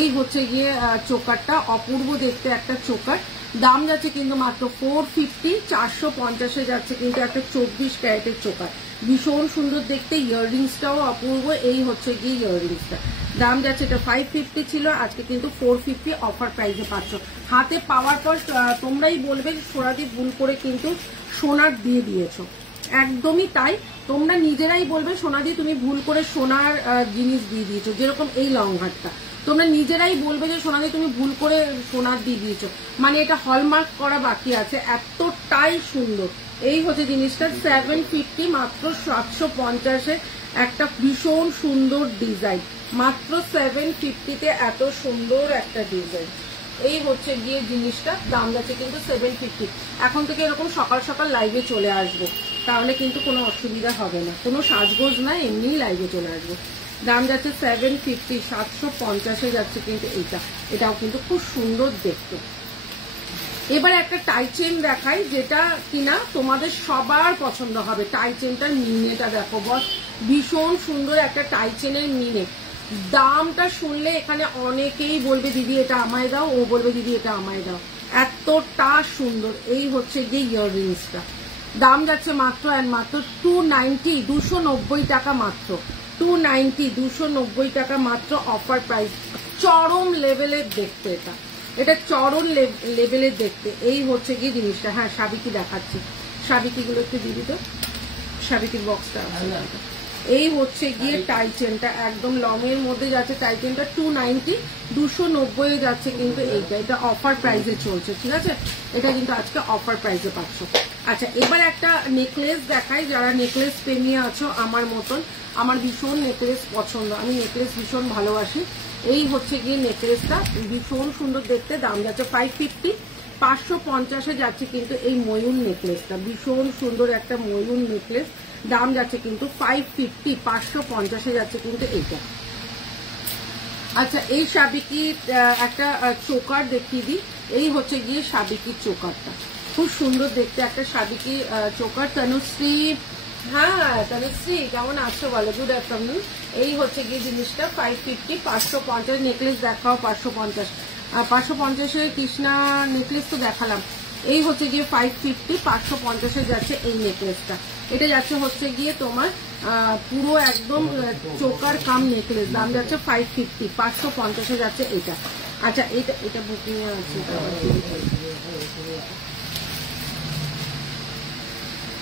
এই হচ্ছে গিয়ে চোকারটা, অপূর্ব দেখতে একটা চোকার। দাম যাচ্ছে কিন্তু মাত্র 450, 450 যাচ্ছে কিন্তু একটা 24 ক্যারেটের চোকার, ভীষণ সুন্দর দেখতে। ইয়াররিংসটাও অপূর্ব। এই হচ্ছে গিয়ে ইয়াররিংসটা, দাম যাচ্ছে, এটা 550 ছিল, আজকে কিন্তু 450 অফার প্রাইসে পাচ্ছ। হাতে পাওয়ার পর তোমরাই বলবে সোনাদি ভুল করে কিন্তু সোনার দিয়ে দিয়েছো, একদমই তাই। তোমরা নিজেরাই বলবে সোনাদি তুমি ভুল করে সোনার জিনিস দিয়ে দিয়েছো। যেরকম এই লং হারটা, তোমরা নিজেরাই বলবে যে সোনাদি তুমি ভুল করে সোনার দিয়ে দিয়েছো, মানে এটা হলমার্ক করা বাকি আছে, এতটাই সুন্দর। এই হচ্ছে জিনিসটা, 750 মাত্র 750-এ একটা ভীষণ সুন্দর ডিজাইন, মাত্র 750-তে এত সুন্দর একটা ডিজাইন। এই হচ্ছে গিয়ে জিনিসটা, দাম যাচ্ছে কিন্তু 750। এখন থেকে এরকম সকাল সকাল লাইভে চলে আসবো, তাহলে কিন্তু কোনো অসুবিধা হবে না, কোনো সাজগোজ না, এমনিই লাইভে চলে আসবো। দাম যাচ্ছে 750, 750-এ যাচ্ছে কিন্তু এটাও কিন্তু খুব সুন্দর দেখতে। এবার একটা টাই চেন দেখাই, যেটা কিনা তোমাদের সবার পছন্দ হবে। টাই চেনটার মিনেটা দেখো বস, ভীষণ সুন্দর একটা টাই চেনের মিনে। দামটা শুনলে এখানে অনেকেই বলবে দিদি এটা আমায় দাও, ও বলবে দিদি এটা আমায় দাও, এতটা সুন্দর। এই হচ্ছে গিয়ে ইয়াররিংসটা, দাম যাচ্ছে মাত্র মাত্র 290, 290 টাকা মাত্র, 290, 290 টাকা মাত্র, অফার প্রাইস। চরম লেভেলের দেখতে, এটা চরম লেভেলের দেখতে। এই হচ্ছে গিয়ে জিনিসটা। হ্যাঁ, সাবিকি দেখাচ্ছি, সাবিকি গুলো একটু দিয়ে দিত, সাবিকির বক্সটা এই হচ্ছে গিয়ে টাইটেনটা একদম লং এর মধ্যে যাচ্ছে, টাইটেনটা 290 290 যাচ্ছে কিন্তু এইটা, এটা অফার প্রাইসে চলছে, ঠিক আছে, এটা কিন্তু আজকে অফার প্রাইসে পাচ্ছ। আচ্ছা এবার একটা নেকলেস দেখাই, যারা নেকলেস প্রেমী আছো আমার মতন, আমার ভীষণ নেকলেস পছন্দ, আমি নেকলেস ভীষণ ভালোবাসি। এই হচ্ছে গিয়ে নেকলেসটা ভীষণ সুন্দর দেখতে, দাম যাচ্ছে 550, 550 যাচ্ছে কিন্তু এই ময়ূর নেকলেসটা, ভীষণ সুন্দর একটা ময়ূর নেকলেস, দাম যাচ্ছে কিন্তু 550, 550 যাচ্ছে কিন্তু এইটা। আচ্ছা এই সাবিকির একটা চোকার দেখিয়ে দিই, এই হচ্ছে গিয়ে সাবিকির চোকারটা, খুব সুন্দর দেখতে একটা সাবিকি চোকার। তনুশ্রী, হ্যাঁ তনুশ্রী কেমন আছো বলো, গুড আফটারনুন। এই হচ্ছে গিয়ে জিনিসটা 550, 550 নেকলেস দেখাও 550, 550 কৃষ্ণা নেকলেস তো দেখালাম। এই হচ্ছে গিয়ে 550, 550 যাচ্ছে এই নেকলেসটা, এটা যাচ্ছে হচ্ছে গিয়ে তোমার পুরো একদম চোকার কাম নেকলেস, দাম যাচ্ছে 550, 550 যাচ্ছে এটা। আচ্ছা এটা এটা বুকিং এ আছে।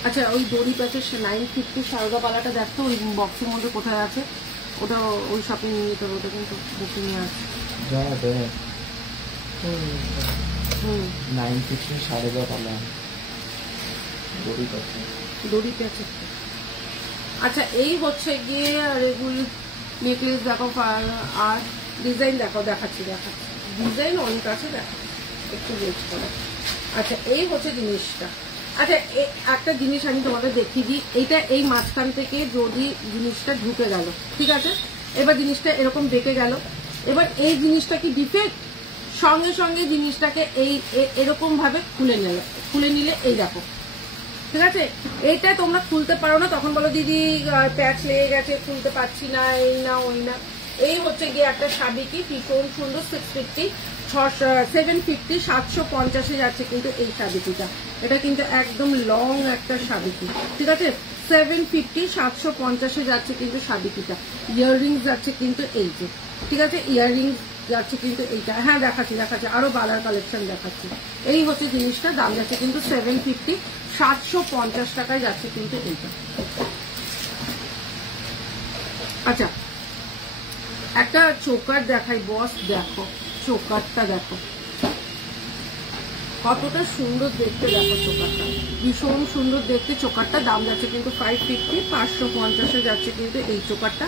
আচ্ছা ওই দড়ি প্যাচের 950 সারদা পালাটা দেখতো ওই বক্সের মধ্যে কোথায় আছে, ওটা ওই শপিং নিয়ে যেতে হবে, ওটা কিন্তু বুকিং এ আছে। 950 সারদা পালা দড়ি প্যাচে। আচ্ছা এই হচ্ছে গিয়ে রেগুল নেকলেস দেখো, আর ডিজাইন দেখো, দেখাচ্ছি ডিজাইন অনেক আছে, দেখো একটু ওয়েট করো। আচ্ছা এই হচ্ছে জিনিসটা। আচ্ছা একটা জিনিস আমি তোমাদের দেখিয়ে দিই, এইটা এই মাঝখান থেকে যদি জিনিসটা ঢুকে গেল, ঠিক আছে, এবার জিনিসটা এরকম বেঁকে গেল, এবার এই জিনিসটা কি ডিফেক্ট, সঙ্গে সঙ্গে জিনিসটাকে এই এরকম ভাবে খুলে নিলে এই দেখো, ঠিক আছে, এইটা তোমরা খুলতে পারো না, তখন বলো দিদি প্যাচ লেগে গেছে খুলতে পারছি না, এই না ওই না। এই হচ্ছে গিয়ে একটা সাবিকি ভীষণ সুন্দর 650, 750, 750 যাচ্ছে কিন্তু এই সাবিকিটা, এটা কিন্তু একদম লং একটা সাবিকি, ঠিক আছে, 750, 750 যাচ্ছে কিন্তু সাবিকিটা। ইয়াররিংস যাচ্ছে কিন্তু এই যে, ঠিক আছে, ইয়াররিংস যাচ্ছে কিন্তু এইটা। হ্যাঁ দেখাচ্ছি আরো বালার কালেকশন দেখাচ্ছি। এই হচ্ছে জিনিসটা, দাম যাচ্ছে কিন্তু 750, 750 টাকায় যাচ্ছে কিন্তু এইটা। আচ্ছা একটা চোকার দেখাই বস, দেখো চোকারটা দেখো কতটা সুন্দর দেখতে, দেখো চোকারটা ভীষণ সুন্দর দেখতে, চোকারটা দাম যাচ্ছে কিন্তু 550, 550 যাচ্ছে কিন্তু এই চোকারটা।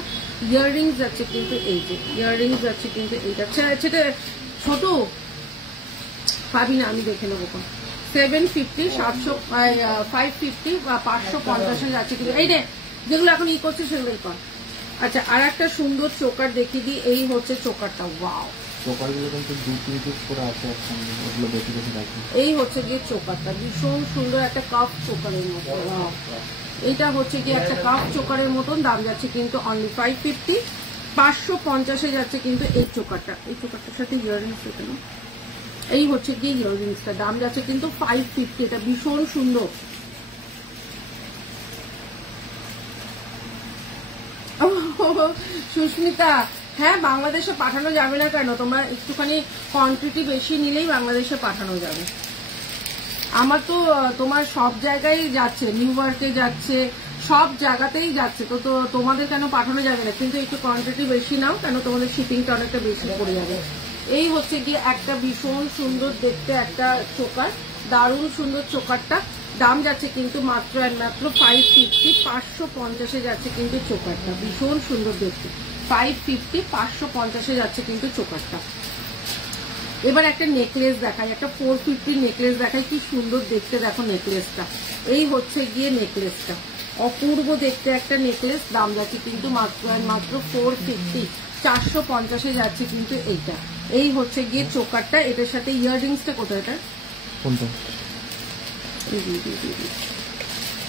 ইয়াররিংস যাচ্ছে কিন্তু এই যে, ইয়াররিংস যাচ্ছে কিন্তু এইটা, সেটা ছোট পাবি না, আমি দেখে নেবো 750, 550 বা 550 যাচ্ছে কিন্তু এই রে, যেগুলো এখন করছে সেগুলোই কর। আচ্ছা আর একটা সুন্দর চোকার দেখিয়ে দিই, এই হচ্ছে চোকারটা, ওয়াও এই হচ্ছে গিয়ে চোকারটা ভীষণ সুন্দর একটা কাপ চোকারের মতো, এইটা হচ্ছে গিয়ে একটা কাপ চোকারের মতন, দাম যাচ্ছে কিন্তু অনলি 550, 550 যাচ্ছে কিন্তু এই চোকারটা। এই চোকারটার সাথে ইয়াররিংস এখানে, এই হচ্ছে গিয়ে ইয়াররিংসটা, দাম যাচ্ছে কিন্তু 550, এটা ভীষণ সুন্দর। সুস্মিতা, হ্যাঁ বাংলাদেশে পাঠানো যাবে না কেন, তোমরা একটুখানি কোয়ান্টিটি বেশি নিলেই বাংলাদেশে পাঠানো যাবে। আমার তো তোমার সব জায়গায় যাচ্ছে, নিউ ইয়র্কে যাচ্ছে, সব জায়গাতেই যাচ্ছে, তো তোমাদের কেন পাঠানো যাবে না, কিন্তু একটু কোয়ান্টিটি বেশি নাও, কেন তোমাদের শিপিংটা অনেকটা বেশি পড়ে যাবে। এই হচ্ছে গিয়ে একটা ভীষণ সুন্দর দেখতে একটা চোকার, দারুণ সুন্দর চোকারটা, দাম যাচ্ছে কিন্তু মাত্র আর মাত্র 550, 550 যাচ্ছে কিন্তু চোকারটা, ভীষণ সুন্দর দেখতে, 550, 550 যাচ্ছে কিন্তু চোকারটা। এবার একটা নেকলেস দেখাই, একটা 450 নেকলেস দেখাই, কি সুন্দর দেখতে দেখো নেকলেসটা। এই হচ্ছে গিয়ে নেকলেসটা, অপূর্ব দেখতে একটা নেকলেস, দাম যাচ্ছে কিন্তু মাত্র আর মাত্র 450, 450 যাচ্ছে কিন্তু এইটা। এই হচ্ছে গিয়ে চোকারটা, এটার সাথে ইয়াররিংসটা কোথায়, এটা কোনটা,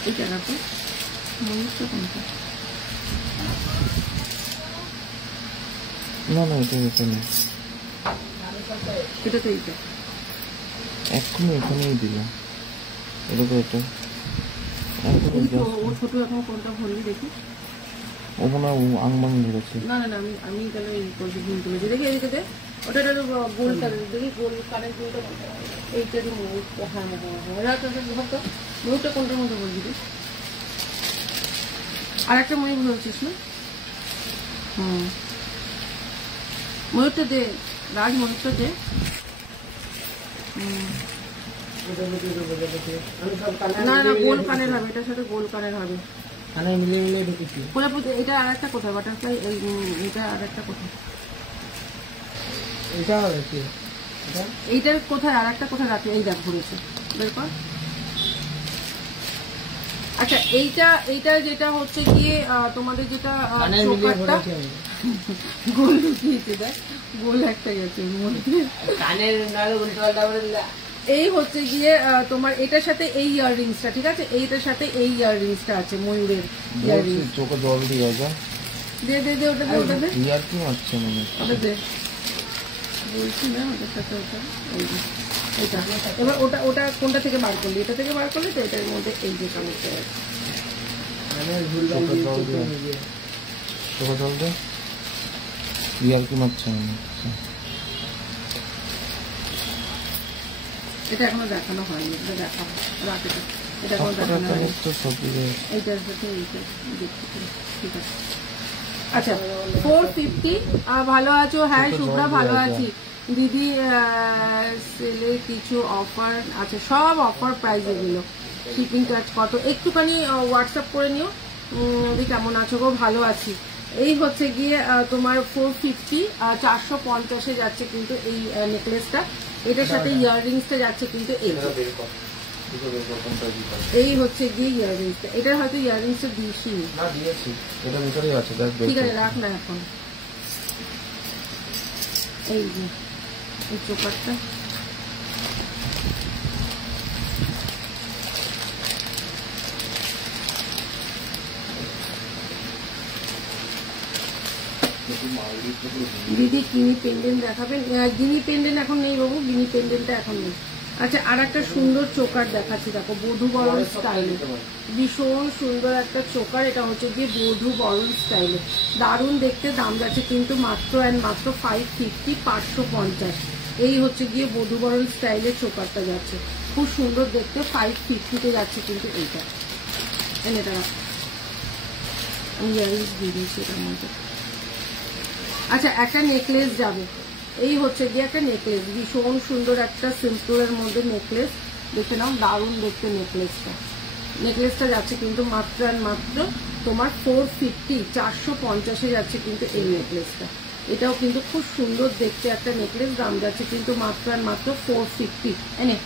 এটা রাখো, ময়ূরটা কোনটা, না না এটা এটা না, এটা তো এইটা, এখনই এখানেই দিলাম, এটা তো এটা ও ছোট এখন কোনটা ভরলি দেখি, ও মনে হয় আংবাং ধরেছে, না না না আমি তাহলে এই করছি, ভুল করেছি, দেখি এদিকে দে, ওটা গোল কানের, দেখি গোল কানের দুলটা, এইটা ময়ূরটা, হ্যাঁ ময়ূরটা কোনটার মধ্যে বলবি, আর একটা ময়ূর ধরেছিস না? ময়ূরটা দে, রাজ ময়ূরটা দে। না না, গোল কানের হবে, এটার সাথে গোল কানের হবে। মিলে ঢুকেছি। এটা আর একটা কোথায় বাটারফ্লাই, এটা আর একটা কোথায়, এইটার কোথায় আর একটা কোথায় রাখি? এই দেখ ঘুরেছে, বের কর। আচ্ছা এইটা যেটা হচ্ছে গিয়ে তোমাদের যেটা চোকারটা গোল ঢুকিয়েছে, দেখ গোল একটা গেছে এই হচ্ছে গিয়ে তোমার এটার সাথে এই ইয়াররিংসটা, ঠিক আছে, এইটার সাথে এই ইয়াররিংসটা আছে ময়ূরের ইয়াররিংস। চোখে জল দিয়ে যা, দে দে দে, ওটা দে, ওটা দে, ইয়ার কি হচ্ছে মনে হচ্ছে, ওটা দে, বলছি না ওটার সাথে ওটা, এটা এবার ওটা কোনটা থেকে বার করলি? এটা থেকে বার করলি তো, এটার মধ্যে এই যে কানেক্টর আছে। চোখে জল দে, ইয়ার কি মারছে মনে হচ্ছে। এটা এখনো দেখানো হয়নি, এটা দেখাবো রাতে, এটা এখনো দেখানো হয়নি। এইটার সাথে এইটা দেখছি, ঠিক আছে। আচ্ছা 450। ভালো আছো? হ্যাঁ শুভ্রা ভালো আছি দিদি। সেলে কিছু অফার আছে? সব অফার প্রাইস এগুলো। শিপিং চার্জ কত একটুখানি হোয়াটসঅ্যাপ করে নিও। দিদি কেমন আছো গো? ভালো আছি। এই হচ্ছে গিয়ে তোমার 450, 450-এ যাচ্ছে কিন্তু এই নেকলেসটা। এটার সাথে ইয়াররিংসটা যাচ্ছে কিন্তু এই হচ্ছে গিয়ে ইয়াররিংসটা। এটার হয়তো ইয়াররিংসটা দিয়েছি না, দিয়েছি, এটা ভিতরেই আছে, দেখ। ঠিক আছে রাখ না এখন। এই যে এই চোকারটা, দিদি গিনি পেন্ডেন্ট দেখাবেন? গিনি পেন্ডেন্ট এখন নেই বাবু, গিনি পেন্ডেন্টটা এখন নেই। আচ্ছা আর একটা সুন্দর চোকার দেখাচ্ছি, দেখো বধূ বরণ স্টাইলে, ভীষণ সুন্দর একটা চোকার। এটা হচ্ছে গিয়ে বধূ বরণ স্টাইলে, দারুণ দেখতে। দাম যাচ্ছে কিন্তু মাত্র অ্যান্ড মাত্র 550, 550। এই হচ্ছে গিয়ে বধূ বরণ স্টাইলের চোকারটা যাচ্ছে, খুব সুন্দর দেখতে। 550-তে যাচ্ছে কিন্তু এইটা। এটা আমি ইয়ারিংস দিয়ে দিয়েছি এটার মধ্যে। আচ্ছা একটা নেকলেস যাবে, এই হচ্ছে গিয়ে একটা নেকলেস, ভীষণ সুন্দর একটা সিম্পলের মধ্যে নেকলেস, দেখে নাও দারুণ দেখতে নেকলেসটা। নেকলেসটা যাচ্ছে কিন্তু মাত্র আর মাত্র তোমার 450, 450-এ যাচ্ছে কিন্তু এই নেকলেসটা। এটাও কিন্তু খুব সুন্দর দেখতে একটা নেকলেস, দাম যাচ্ছে কিন্তু মাত্র আর মাত্র 450। এনে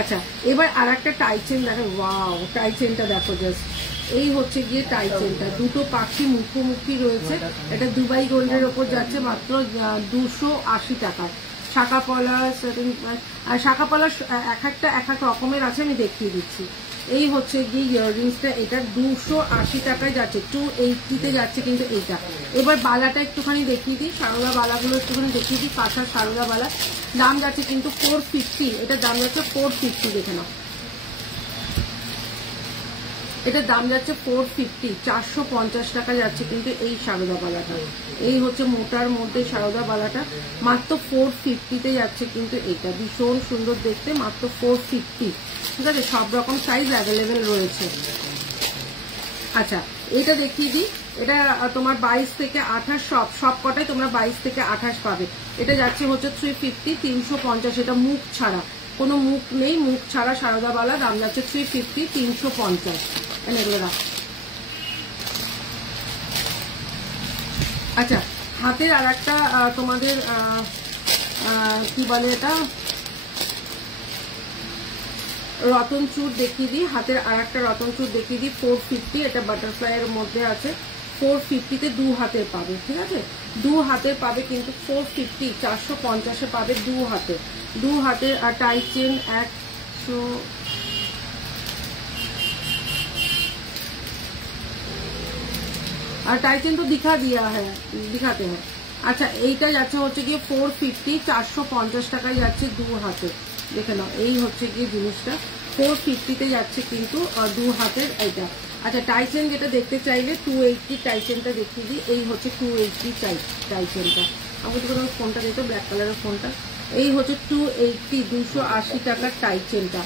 আচ্ছা এবার আর একটা টাই চেন দেখো, ওয়াও টাই চেনটা দেখো জাস্ট। এই হচ্ছে গিয়ে টাই চেনটা, দুটো পাখি মুখোমুখি রয়েছে। এটা দুবাই গোল্ডের ওপর যাচ্ছে মাত্র 280 টাকায়। শাখা পলা, শাখা পলা এক এক রকমের আছে, আমি দেখিয়ে দিচ্ছি। এই হচ্ছে গিয়ে ইয়াররিংসটা, এটা 280 টাকায় যাচ্ছে, 280-তে যাচ্ছে কিন্তু এইটা। এবার বালাটা একটুখানি দেখিয়ে দিই, সারদা বালাগুলো একটুখানি দেখিয়ে দিই। কাঁচার সারদা বালা দাম যাচ্ছে কিন্তু 450, এটার দাম যাচ্ছে 450, দেখে নাও এটার দাম যাচ্ছে 450, 450 টাকা যাচ্ছে কিন্তু এই সারদা বালাটা। এই হচ্ছে মোটার মধ্যে সারদা বালাটা, মাত্র 450-তে যাচ্ছে কিন্তু এটা, ভীষণ সুন্দর দেখতে, মাত্র 450। ঠিক আছে, সব রকম সাইজ অ্যাভেলেবেল রয়েছে। আচ্ছা এটা দেখিয়ে দিই, এটা তোমার 22 থেকে 28, সব কটাই তোমরা 22 থেকে 28 পাবে। এটা যাচ্ছে হচ্ছে 350, 350, এটা মুখ ছাড়া, কোনো মুখ নেই, মুখ ছাড়া সারদা বালা, দাম যাচ্ছে 350, 350। আচ্ছা হাতের আর একটা তোমাদের কি বলে এটা, রতন চূড় দেখিয়ে দিই। হাতের আর একটা রতন চূড় দেখিয়ে দিই, 450, এটা বাটারফ্লাই এর মধ্যে আছে। 450-তে 2 হাতের পাবে, ঠিক আছে, 2 হাতের পাবে কিন্তু 450, 450-এ পাবে 2 হাতের। আর টাই চেন 100, আর টাই চেন তো দিখাতে হয়। আচ্ছা এইটা যাচ্ছে হচ্ছে গিয়ে 450, 450 টাকায় যাচ্ছে 2 হাতে, দেখে নাও। এই হচ্ছে গিয়ে জিনিসটা 450-তে যাচ্ছে কিন্তু 2 হাতের এইটা। আচ্ছা টাই চেন যেটা দেখতে চাইলে 280 টাই চেনটা দেখিয়ে দিই। এই হচ্ছে 280 টাই চেনটা। আমাকে কোনো ফোনটা দিত, ব্ল্যাক কালারের ফোনটা। এই হচ্ছে 280, 280 টাকার টাই চেনটা।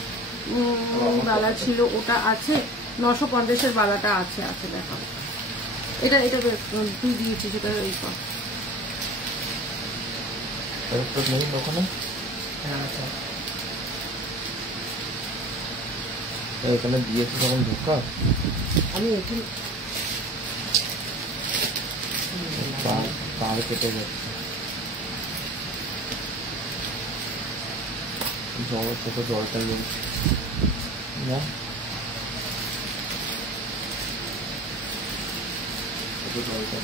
বালা ছিল ওটা আছে, 950-এর বালাটা আছে আছে দেখো, এটা এটা তুই দিয়েছিস সেটা এই কর। এখানে দিয়েছি তখন ধোকা, আমি এখন পার কেটে যাচ্ছে, জলের থেকে জলটা না জলটা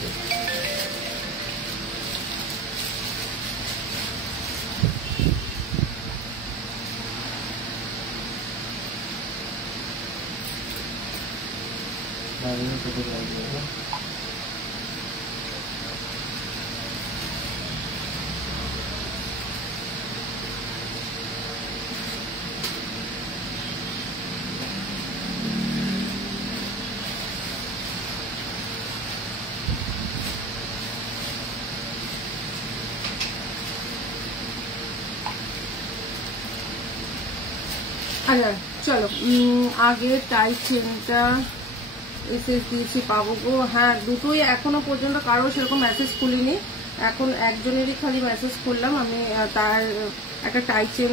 থেকে জল দিয়ে আচ্ছা চলো আগে টাই চেনটা এসএস দিয়েছি পাবো গো। হ্যাঁ দুটোই এখনো পর্যন্ত কারো সেরকম মেসেজ খুলিনি, এখন একজনেরই খালি মেসেজ করলাম, আমি তার একটা টাই চেন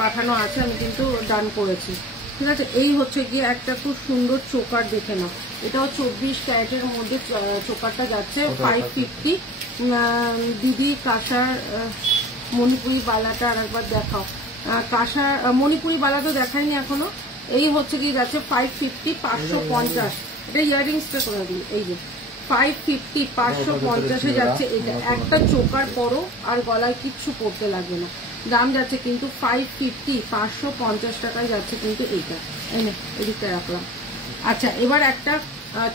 পাঠানো আছে, আমি কিন্তু ডান করেছি। ঠিক আছে, এই হচ্ছে গিয়ে একটা খুব সুন্দর চোকার দেখে নাও, এটাও 24 ক্যারেটের মধ্যে চোকারটা যাচ্ছে 550। দিদি কাঁসার মণিপুরি বালাটা আর একবার দেখাও। কাঁসার মণিপুরি বালা তো দেখাইনি এখনো। এই হচ্ছে গিয়ে যাচ্ছে 550, 550। এটা ইয়াররিংসটা করে দিই, এই যে 550, 550-এ যাচ্ছে এটা। একটা চোকার পরো আর গলায় কিচ্ছু পড়তে লাগবে না, দাম যাচ্ছে কিন্তু 550, 550 টাকায় যাচ্ছে কিন্তু এইটা। এনে এদিকটা রাখলাম। আচ্ছা এবার একটা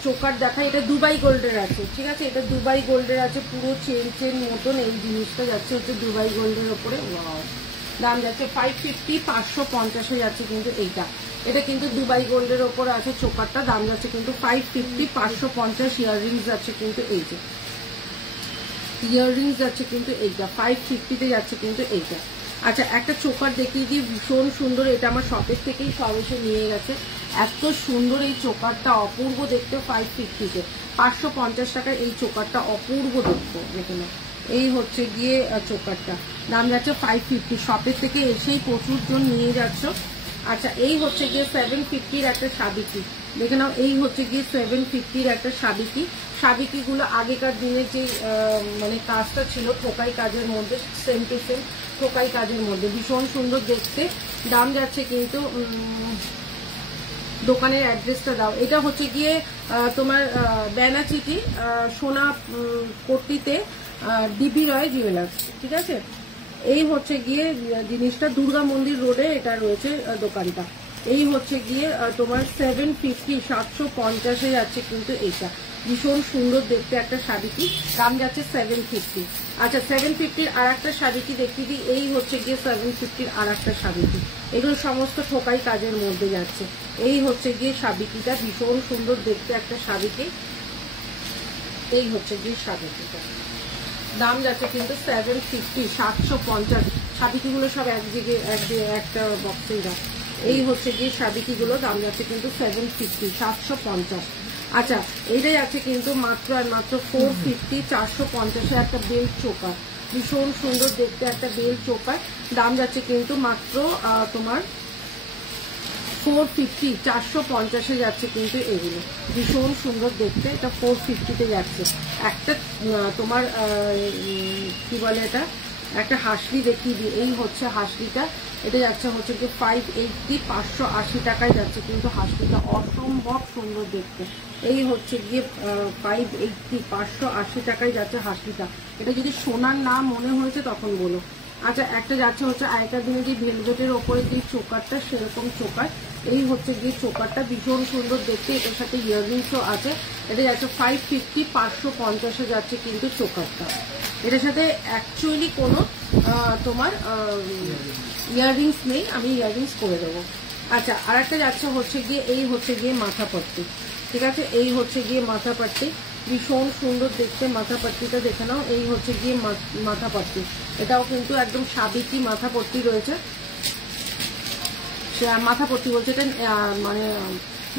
চোকার দেখা, এটা দুবাই গোল্ডের আছে। ঠিক আছে, এটা দুবাই গোল্ডের আছে, পুরো চেন চেন মতন এই জিনিসটা যাচ্ছে হচ্ছে দুবাই গোল্ডের ওপরে। দাম যাচ্ছে 550, 550-এ যাচ্ছে কিন্তু এইটা। এটা কিন্তু দুবাই গোল্ডের ওপর আছে চোকারটা, দাম যাচ্ছে কিন্তু 550, 550। ইয়াররিংস যাচ্ছে কিন্তু এই যে ইয়াররিংস যাচ্ছে কিন্তু এইটা 550-তে যাচ্ছে কিন্তু এইটা। আচ্ছা একটা চোকার দেখিয়ে দিই, ভীষণ সুন্দর, এটা আমার শপের থেকেই সব এসে নিয়ে গেছে। এত সুন্দর এই চোকারটা, অপূর্ব দেখতে। 550-তে 550 টাকার এই চোকারটা অপূর্ব দেখতে, দেখে না। এই হচ্ছে গিয়ে চোকারটা, দাম যাচ্ছে 550, শপের থেকে এসেই প্রচুর জন নিয়ে যাচ্ছ। আচ্ছা এই হচ্ছে গিয়ে 750-র একটা সাবিকি, দেখে নাও। এই হচ্ছে গিয়ে 750-র একটা সাবিকি। সাবিকিগুলো আগেকার দিনের যে মানে কাজটা ছিল ঠোকাই কাজের মধ্যে, সেম টু সেম ঠোকাই কাজের মধ্যে, ভীষণ সুন্দর দেখতে। দাম যাচ্ছে কিন্তু দোকানের অ্যাড্রেসটা দাও। এটা হচ্ছে গিয়ে তোমার বেনাচিটি সোনা কোটিতে ডিবি রয় জুয়েলার্স। ঠিক আছে, এই হচ্ছে গিয়ে জিনিসটা দুর্গা মন্দির রোডে এটা রয়েছে দোকানটা। এই হচ্ছে গিয়ে তোমার 750, 750-এ যাচ্ছে কিন্তু এইটা। ভীষণ সুন্দর দেখতে একটা সাবিকি, দাম যাচ্ছে 750। আচ্ছা 750-র আর একটা সাবিকি দেখিয়ে দিই। এই হচ্ছে গিয়ে 750-র আর একটা সাবিকি, এগুলো সমস্ত ঠোকাই কাজের মধ্যে যাচ্ছে। এই হচ্ছে গিয়ে সাবিকিটা, ভীষণ সুন্দর দেখতে একটা সাবিকি। এই হচ্ছে গিয়ে সাবিকিটা, দাম যাচ্ছে কিন্তু 750, 750। সাবিকিগুলো সব এক জায়গায় একটা বক্সেই দাও। এই হচ্ছে গিয়ে সাবিকিগুলো, দাম যাচ্ছে কিন্তু 750, 750। আচ্ছা এইটাই আছে কিন্তু মাত্র আর মাত্র 450, 450-এ একটা বেল্ট চোকার, ভীষণ সুন্দর দেখতে একটা বেল্ট চোকার, দাম যাচ্ছে কিন্তু মাত্র তোমার 450, 450-এ যাচ্ছে কিন্তু এগুলো। ভীষণ সুন্দর দেখতে, এটা 450-তে যাচ্ছে। একটা তোমার কি বলে এটা, একটা হাসলি দেখিয়ে দিই। এই হচ্ছে হাসলিটা, এটা যাচ্ছে হচ্ছে কি 580, 580 টাকায় যাচ্ছে কিন্তু হাসলিটা, অসম্ভব সুন্দর দেখতে। এই হচ্ছে গিয়ে 580, 580 টাকায় যাচ্ছে হাসলিটা। এটা যদি সোনার না মনে হয়েছে তখন বলো। আচ্ছা একটা যাচ্ছে হচ্ছে আগেকার দিনে যে ভেলভেটের ওপরে যে চোকারটা, সেরকম চোকার। এই হচ্ছে গিয়ে চোকারটা, ভীষণ সুন্দর দেখতে, এটার সাথে ইয়াররিংসও আছে। এটা যাচ্ছে 550, 550-এ যাচ্ছে কিন্তু চোকারটা। এটার সাথে অ্যাকচুয়ালি কোনো তোমার ইয়াররিংস নেই, আমি ইয়াররিংস করে দেবো। আচ্ছা আর একটা যাচ্ছে হচ্ছে গিয়ে, এই হচ্ছে গিয়ে মাথাপট্টি। ঠিক আছে, এই হচ্ছে গিয়ে মাথাপট্টি, ভীষণ সুন্দর দেখতে মাথাপট্টিটা দেখে নাও। এই হচ্ছে গিয়ে মাথাপট্টি, এটাও কিন্তু একদম সাবিকি মাথাপট্টি রয়েছে। মাথা পট্টি বলছে, এটা মানে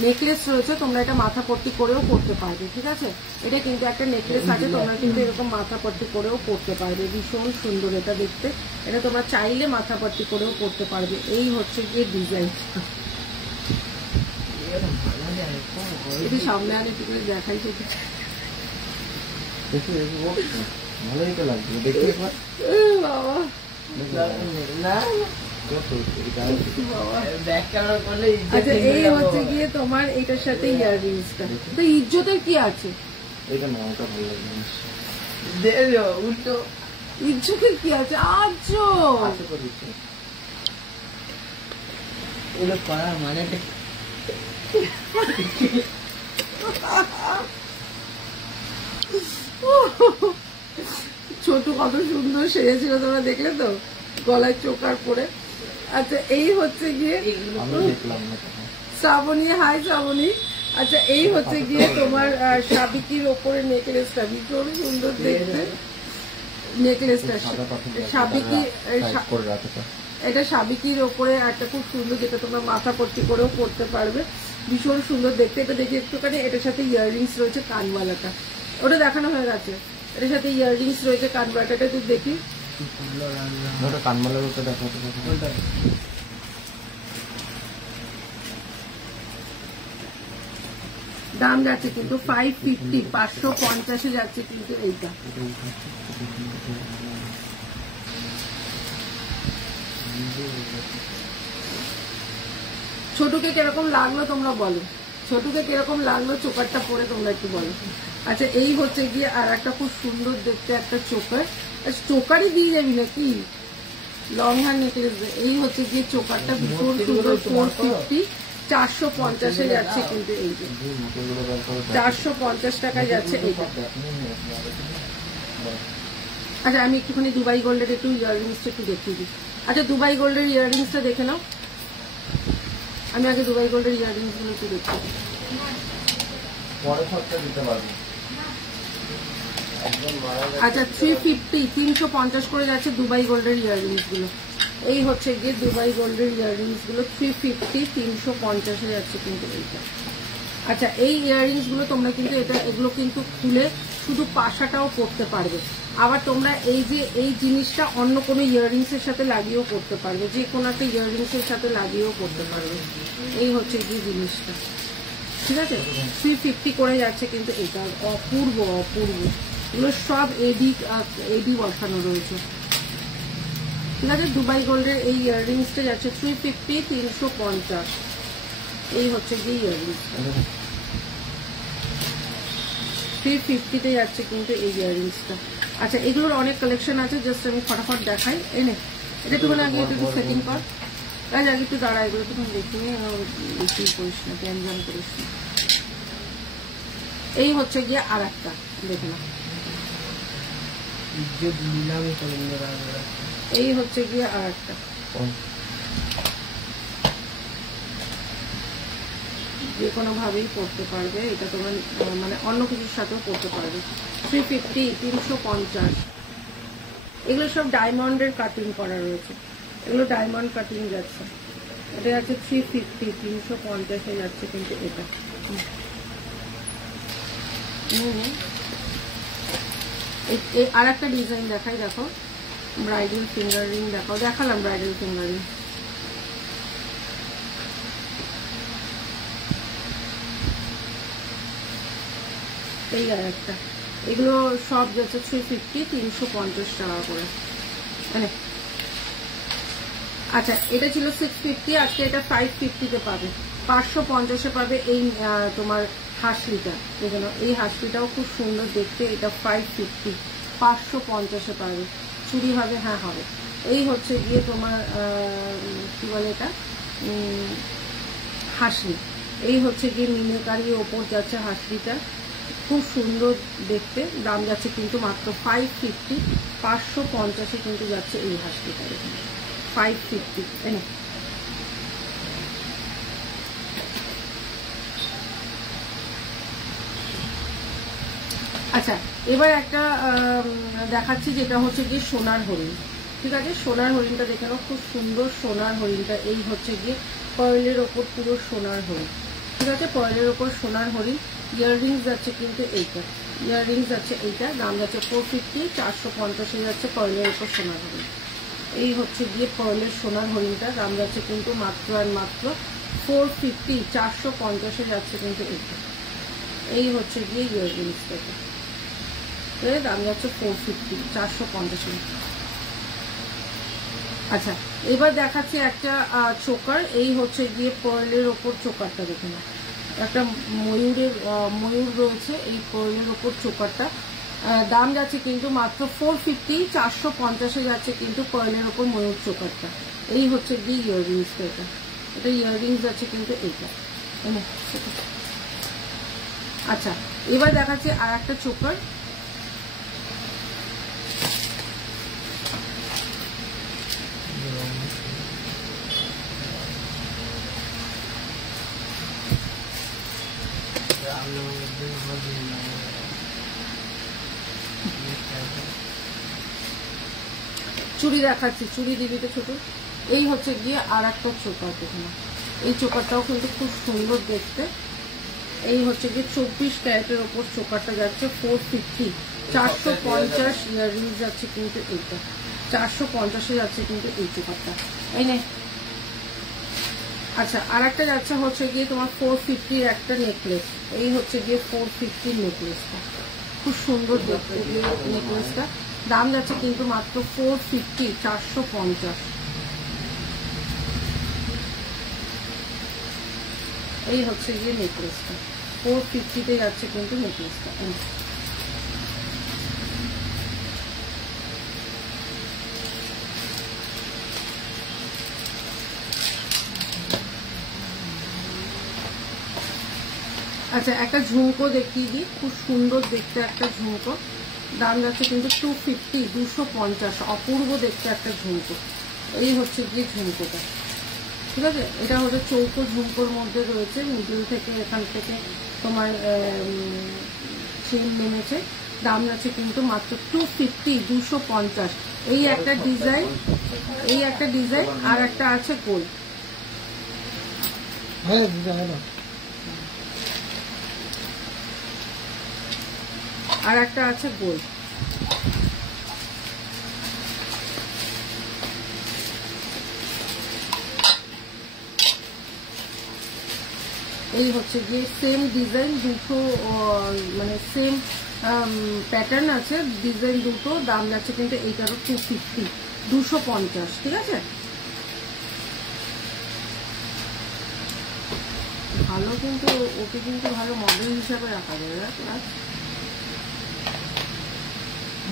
নেকলেস রয়েছে, তোমরা এটা মাথা পট্টি করেও করতে পারবে, ঠিক আছে। এটা কিন্তু একটা নেকলেস আছে, তোমরা কিন্তু এরকম মাথা পট্টি করেও করতে পারবে, ভীষণ সুন্দর এটা দেখতে। এটা তোমরা চাইলে মাথা পট্টি করেও করতে পারবে। এই হচ্ছে গিয়ে ডিজাইন, এটা সামনে আনে কি করে দেখাই সেটা। ভালোই তো লাগবে দেখি একবার। বাবা আচ্ছা, এই হচ্ছে গিয়ে তোমার এটার সাথে ইয়াররিংসটা। তো ইজ্জতের কি আছে? এটা না, ওটা ভালো লাগবে। উল্টো ইজ্জতের কি আছে? আজো এগুলো করার মানে ছোট কত সুন্দর সেজেছিল, তোমরা দেখলে তো, গলায় চোকার পরে। আচ্ছা, এই হচ্ছে গিয়ে শ্রাবণী, হাই শ্রাবণী। আচ্ছা, এই হচ্ছে গিয়ে তোমার সাবিকির ওপরে নেকলেসটা, ভীষণ সুন্দর দেখতে নেকলেসটা। সাবিকি, এটা সাবিকির ওপরে একটা খুব সুন্দর, যেটা তোমরা মাথা পট্টি করেও করতে পারবে, ভীষণ সুন্দর দেখতে। এটা দেখি একটুখানি, এটার সাথে ইয়াররিংস রয়েছে, কানবালাটা ওটা দেখানো হয়ে গেছে। এটার সাথে ইয়াররিংস রয়েছে, কানবালাটা তুই দেখি, কানমালার ওটা দেখাতে। দাম যাচ্ছে কিন্তু 550, 550 যাচ্ছে কিন্তু এইটা। ছোটকে কিরকম লাগলো তোমরা বলো, ছোটকে কিরকম লাগলো চোকারটা পরে তোমরা একটু বলো। আচ্ছা, এই হচ্ছে গিয়ে আর একটা খুব সুন্দর দেখতে একটা চোকার, চোকারই দিয়ে যাবি নাকি, লং হ্যান্ড নেকলেস। এই হচ্ছে গিয়ে চোকারটা, ভীষণ সুন্দর, 450, 450 যাচ্ছে কিন্তু এই যে 450 টাকা যাচ্ছে এইটা। আচ্ছা, আমি একটুখানি দুবাই গোল্ডের একটু ইয়াররিংসটা একটু দেখিয়ে দিই। আচ্ছা, দুবাই গোল্ডের ইয়াররিংসটা দেখে নাও। আমি আগে দুবাই গোল্ডের ইয়াররিংস গুলো একটু দেখি। আচ্ছা, 350, 350 করে যাচ্ছে দুবাই গোল্ডের ইয়াররিংস গুলো। এই হচ্ছে গিয়ে দুবাই গোল্ডের ইয়াররিংস গুলো, 350, 350 যাচ্ছে কিন্তু এইটা। আচ্ছা, এই ইয়াররিংস গুলো তোমরা কিন্তু এগুলো কিন্তু খুলে শুধু পাশাটাও পরতে পারবে। আবার তোমরা এই যে এই জিনিসটা অন্য কোনো ইয়াররিংস এর সাথে লাগিয়েও করতে পারবে, যে কোনো একটা ইয়াররিংস এর সাথে লাগিয়েও করতে পারবে। এই হচ্ছে গিয়ে জিনিসটা, ঠিক আছে। 350 করে যাচ্ছে কিন্তু এটা, অপূর্ব অপূর্ব। এগুলো সব এডি বসানো রয়েছে, ঠিক আছে। দুবাই গোল্ডের এই ইয়াররিংসটা যাচ্ছে 350, 350। এই হচ্ছে গিয়ে ইয়াররিংস 350 যাচ্ছে কিন্তু এই ইয়াররিংসটা। আচ্ছা, এগুলোর অনেক কালেকশন আছে, জাস্ট আমি ফটাফট দেখাই। এনে এটা একটুখানি আগে একটু সেটিং কর, আগে একটু দাঁড়া, এগুলো একটু দেখি, বেশি করিস না, ক্যানজাম করিস না। এই হচ্ছে গিয়ে আর একটা, দেখে না, এই হচ্ছে গিয়ে আর একটা, যে কোনো ভাবেই পড়তে পারবে এটা, তোমার মানে অন্য কিছুর সাথেও পড়তে পারবে। 350, 350। এগুলো সব ডায়মন্ডের কাটিং করা রয়েছে, এগুলো ডায়মন্ড কাটিং যাচ্ছে। এটা যাচ্ছে 350, 350 যাচ্ছে কিন্তু এটা। আর একটা ডিজাইন দেখাই, দেখো, ব্রাইডাল ফিঙ্গার রিং দেখাও, দেখালাম ব্রাইডাল ফিঙ্গার রিং। এই আর একটা, এগুলো সব যাচ্ছে 350, 350 টাকা করে। আচ্ছা, এটা ছিল 650, আজকে এটা 550-তে পাবে, 550-এ পাবে এই তোমার হাসলিটা। দেখে নাও, এই হাসলিটাও খুব সুন্দর দেখতে, এটা 550, 550-এ পাবে। চুড়ি হবে, হ্যাঁ হবে। এই হচ্ছে গিয়ে তোমার কি বলে এটা, হাসলি। এই হচ্ছে গিয়ে মিনাকারির ওপর যাচ্ছে হাসলিটা, খুব সুন্দর দেখতে। দাম যাচ্ছে কিন্তু মাত্র 550, 550-এ কিন্তু যাচ্ছে এই হাসলিটা, 550। আচ্ছা, এবার একটা দেখাচ্ছি, যেটা হচ্ছে গিয়ে সোনার হরিণ, ঠিক আছে। সোনার হরিণটা দেখে নাও, খুব সুন্দর সোনার হরিণটা। এই হচ্ছে গিয়ে পার্লের ওপর পুরো সোনার হরিণ, ঠিক আছে, পার্লের ওপর সোনার হরিণ। ইয়াররিংস যাচ্ছে কিন্তু এইটা, ইয়াররিংস যাচ্ছে এইটা, দাম যাচ্ছে 450, 450 যাচ্ছে পার্লের ওপর সোনার হরিণ। এই হচ্ছে গিয়ে পার্লের সোনার হরিণটা, দাম যাচ্ছে কিন্তু মাত্র আর মাত্র 450, 450 যাচ্ছে কিন্তু এইটা। এই হচ্ছে গিয়ে ইয়াররিংসটা, দাম যাচ্ছে 450, 450। আচ্ছা, এবার দেখাচ্ছি একটা চোকার। এই হচ্ছে গিয়ে পার্লের ওপর চোকারটা, দেখে না, একটা ময়ূর রয়েছে এই পার্লের ওপর চোকারটা। দাম যাচ্ছে কিন্তু মাত্র 450, 450 যাচ্ছে কিন্তু পার্লের ওপর ময়ূর চোকারটা। এই হচ্ছে গিয়ে ইয়াররিংসটা, এটা ইয়াররিংস যাচ্ছে কিন্তু এইটা। আচ্ছা, এবার দেখাচ্ছি আর একটা চোকার। চুড়ি দেখাচ্ছি, চুড়ি দিবি তো ছোট। এই হচ্ছে গিয়ে আর একটা চোকার, দেখুন এই চোকারটাও কিন্তু খুব সুন্দর দেখতে। এই হচ্ছে গিয়ে 24 ক্যারেটের ওপর চোকারটা যাচ্ছে 450, 450 ইয়াররিংস যাচ্ছে কিন্তু এইটা, 450 যাচ্ছে কিন্তু এই চোকারটা। এই নে। আচ্ছা, আর একটা যাচ্ছে হচ্ছে গিয়ে তোমার 450 একটা নেকলেস। এই হচ্ছে গিয়ে 450 নেকলেসটা, খুব সুন্দর দেখতে নেকলেসটা। দাম যাচ্ছে কিন্তু মাত্র 450, 450। এই হচ্ছে গিয়ে নেকলেসটা, 450 যাচ্ছে কিন্তু নেকলেসটা। আচ্ছা, একটা ঝুমকো দেখিয়ে দিই, খুব সুন্দর দেখতে একটা ঝুমকো। দাম যাচ্ছে কিন্তু 250, 250, অপূর্ব দেখতে একটা ঝুমকো। এই হচ্ছে গিয়ে ঝুমকোটা, ঠিক আছে। এটা হচ্ছে চৌকো ঝুমকোর মধ্যে রয়েছে, মিডিল থেকে এখান থেকে তোমার চেন নেমেছে। দাম যাচ্ছে কিন্তু মাত্র 250, 250। এই একটা ডিজাইন, এই একটা ডিজাইন, আর একটা আছে গোল। আর একটা আছে গোল। এই হচ্ছে গিয়ে সেম ডিজাইন, দুটো মানে সেম প্যাটার্ন আছে, ডিজাইন দুটো। দাম যাচ্ছে কিন্তু এইটারও 250, 250, ঠিক আছে। ভালো, কিন্তু ওকে কিন্তু ভালো মডেল হিসাবে রাখা যাবে,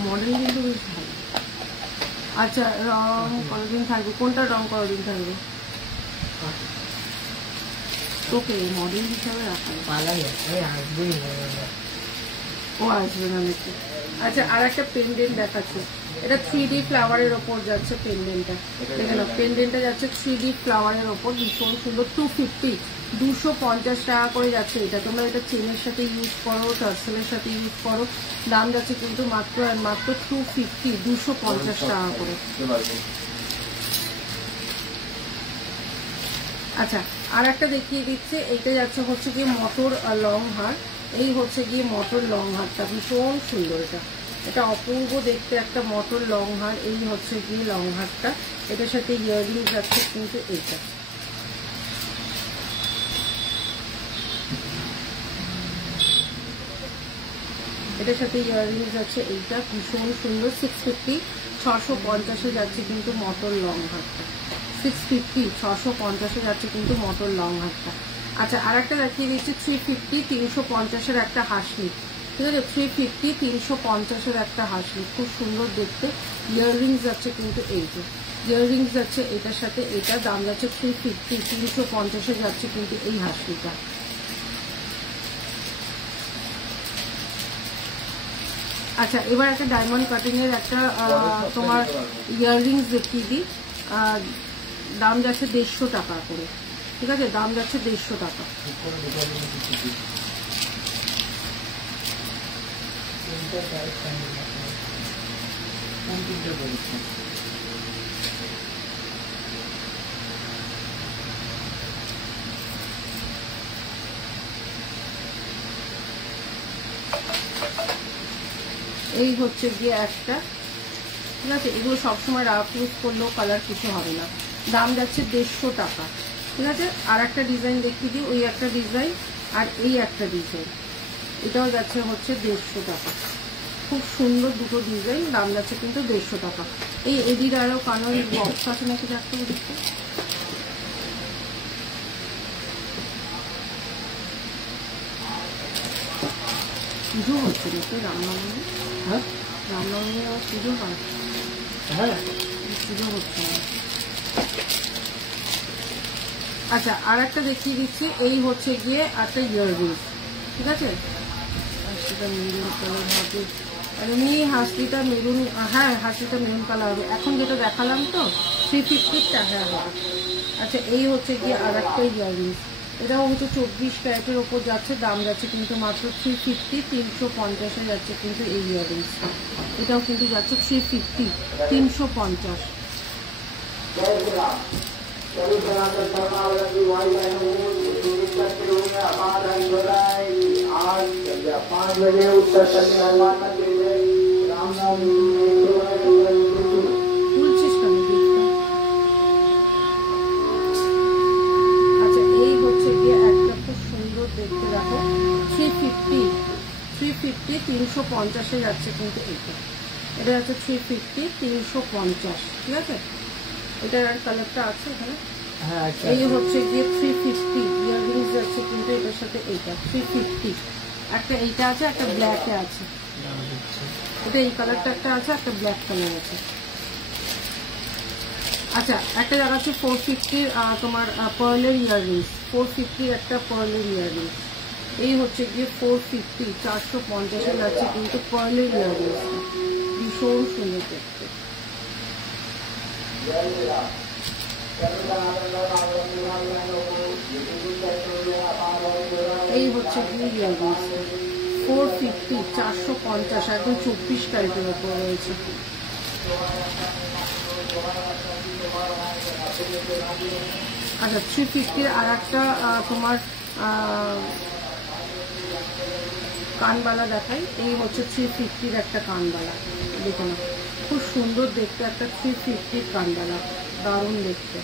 মডেল কিন্তু বেশ ভালো। আচ্ছা, রং কতদিন থাকবে? কোনটা রং কতদিন থাকবে? তোকে মডেল হিসাবে রাখা ও আসবে না নাকি? আচ্ছা, আর একটা পেন্ডেন্ট দেখাচ্ছে, এটা 3D ফ্লাওয়ারের ওপর যাচ্ছে পেন্ডেন্টটা। দেখে নাও, পেন্ডেন্টটা যাচ্ছে 3D ফ্লাওয়ারের ওপর, ভীষণ সুন্দর। 250, 250 টাকা করে যাচ্ছে এটা। তোমরা এটা চেনের সাথে ইউজ করো, টার্সেলের সাথে ইউজ করো। দাম যাচ্ছে কিন্তু মাত্র আর মাত্র 250, 250 টাকা করে। আচ্ছা, আর একটা দেখিয়ে দিচ্ছে, এইটা যাচ্ছে হচ্ছে গিয়ে মটর লং হার। এই হচ্ছে গিয়ে মটর লং হারটা, ভীষণ সুন্দর। এটা অপূর্ব দেখতে একটা মটর লং হার। এই হচ্ছে গিয়ে লং হারটা, এটার সাথে ইয়াররিং যাচ্ছে কিন্তু এইটা। এটার সাথে ইয়াররিং যাচ্ছে এইটা, ভীষণ সুন্দর। 650, 650 যাচ্ছে কিন্তু মটর লং হারটা। 650, 650 যাচ্ছে কিন্তু মটর লং হারটা। আচ্ছা, আর একটা দেখিয়ে দিচ্ছি 350, 350 একটা হাসলি, ঠিক আছে। 350, 350 একটা হাসলি, খুব সুন্দর দেখতে। ইয়াররিংস যাচ্ছে কিন্তু এই যে ইয়াররিংস যাচ্ছে এটার সাথে এটা। দাম যাচ্ছে 350, 350 যাচ্ছে কিন্তু এই হাসলিটা। আচ্ছা, এবার একটা ডায়মন্ড কাটিং এর একটা তোমার ইয়াররিংস দেখিয়ে দিই। দাম যাচ্ছে 150 টাকা করে, ঠিক আছে। দাম যাচ্ছে 150 টাকা। এই হচ্ছে গিয়ে একটা, ঠিক আছে। এগুলো সবসময় রাফ ইউজ করলেও কালার কিছু হবে না। দাম যাচ্ছে 150 টাকা, ঠিক আছে। আর একটা ডিজাইন দেখিয়ে দিই, ওই একটা ডিজাইন আর এই একটা ডিজাইন, এটাও যাচ্ছে হচ্ছে 150 টাকা। খুব সুন্দর দুটো ডিজাইন, দাম যাচ্ছে কিন্তু 150 টাকা। এই এদির আরো কানের বক্স আছে নাকি দেখতে দেখতে, পুজো হচ্ছে নাকি রামনবমী? হ্যাঁ রামনবমী আবার পুজো হয়? হ্যাঁ পুজো হচ্ছে না। আচ্ছা, আর একটা দেখিয়ে দিচ্ছি, এই হচ্ছে গিয়ে একটা ইয়াররিংস, ঠিক আছে। হাসিটা মেরুন কালার হবে, এমনি হাসিটা মেরুন, হ্যাঁ হাসিটা মেরুন কালার হবে। এখন যেটা দেখালাম তো 350 টাকা হবে। আচ্ছা, এই হচ্ছে গিয়ে আর একটা ইয়াররিংস, এটাও হচ্ছে 24 ক্যারেটের ওপর যাচ্ছে, দাম যাচ্ছে কিন্তু মাত্র 350, 350 যাচ্ছে কিন্তু এই ইয়াররিংসটা। এটাও কিন্তু যাচ্ছে 350, 350। খুলছিস কেন দেখতে? আচ্ছা, এই হচ্ছে গিয়ে একটা খুব সুন্দর দেখতে, দেখো 350, 350 যাচ্ছে কিন্তু এটা যাচ্ছে 350, 350, ঠিক আছে। এটার আর কালারটা আছে এখানে। হ্যাঁ এই হচ্ছে গিয়ে 350 ইয়াররিংস যাচ্ছে কিন্তু এটার সাথে এইটা 350। একটা এইটা আছে, একটা ব্ল্যাকে আছে, এটা এই কালারটা একটা আছে, একটা ব্ল্যাক কালার আছে। আচ্ছা, একটা দেখাচ্ছি 450 তোমার পার্লের ইয়াররিংস, 450 একটা পার্লের ইয়াররিংস। এই হচ্ছে গিয়ে 450, 450 যাচ্ছে কিন্তু পার্লের ইয়াররিংস, ভীষণ সুন্দর দেখতে। এই হচ্ছে গিয়ে ইয়াররিংস 450, 450, একদম 24 ক্যারেটের উপর রয়েছে। আচ্ছা, 350 আর একটা তোমার কানবালা দেখাই। এই হচ্ছে 350 একটা কানবালা, দেখো না খুব সুন্দর দেখতে, একটা 350 কানবালা, দারুণ দেখতে।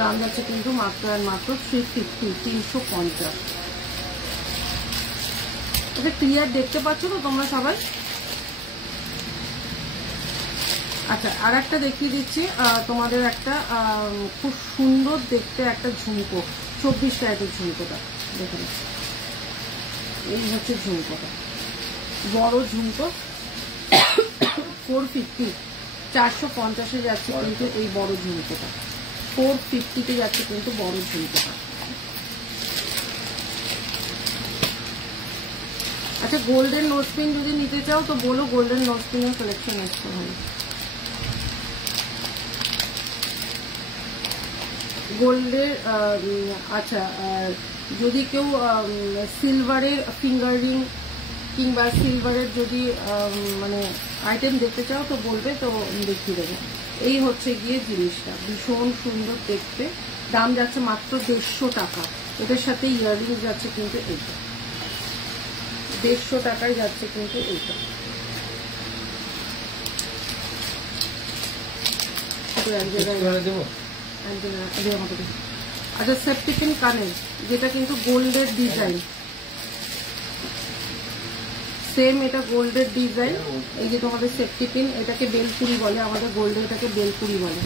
দাম যাচ্ছে কিন্তু মাত্র আর মাত্র 350, 350। এটা ক্লিয়ার দেখতে পাচ্ছ তো তোমরা সবাই? আচ্ছা, আর একটা দেখিয়ে দিচ্ছি তোমাদের, একটা খুব সুন্দর দেখতে একটা ঝুমকো, 24 ক্যারেটের ঝুমকোটা দেখে না। এই হচ্ছে ঝুমকোটা, বড় ঝুমকো 450, 450 যাচ্ছে কিন্তু এই বড় ঝুমকোটা, 450 যাচ্ছে কিন্তু বড় ঝুমকোটা। আচ্ছা, গোল্ডেন নোজপিন যদি নিতে চাও তো বলো, গোল্ডেন নোজপিনের কালেকশন আসতে হবে। গোল্ডের আচ্ছা, যদি কেউ সিলভারের ফিঙ্গার রিং কিংবা সিলভারের যদি মানে আইটেম দেখতে চাও তো বলবে, তো দেখিয়ে দেবো। এই হচ্ছে গিয়ে জিনিসটা, ভীষণ সুন্দর দেখতে, দাম যাচ্ছে মাত্র 150 টাকা। এটার সাথে ইয়াররিং যাচ্ছে কিন্তু এইটা 150 টাকায় যাচ্ছে কিন্তু এইটা। এক জায়গায় দেবো, আচ্ছা, সেফটি পিন কানের, যেটা কিন্তু গোল্ডের ডিজাইন, সেম এটা গোল্ডের ডিজাইন। এই যে তোমাদের সেফটি পিন, এটাকে বেলপুরি বলে, আমাদের গোল্ডে এটাকে বেলপুরি বলে,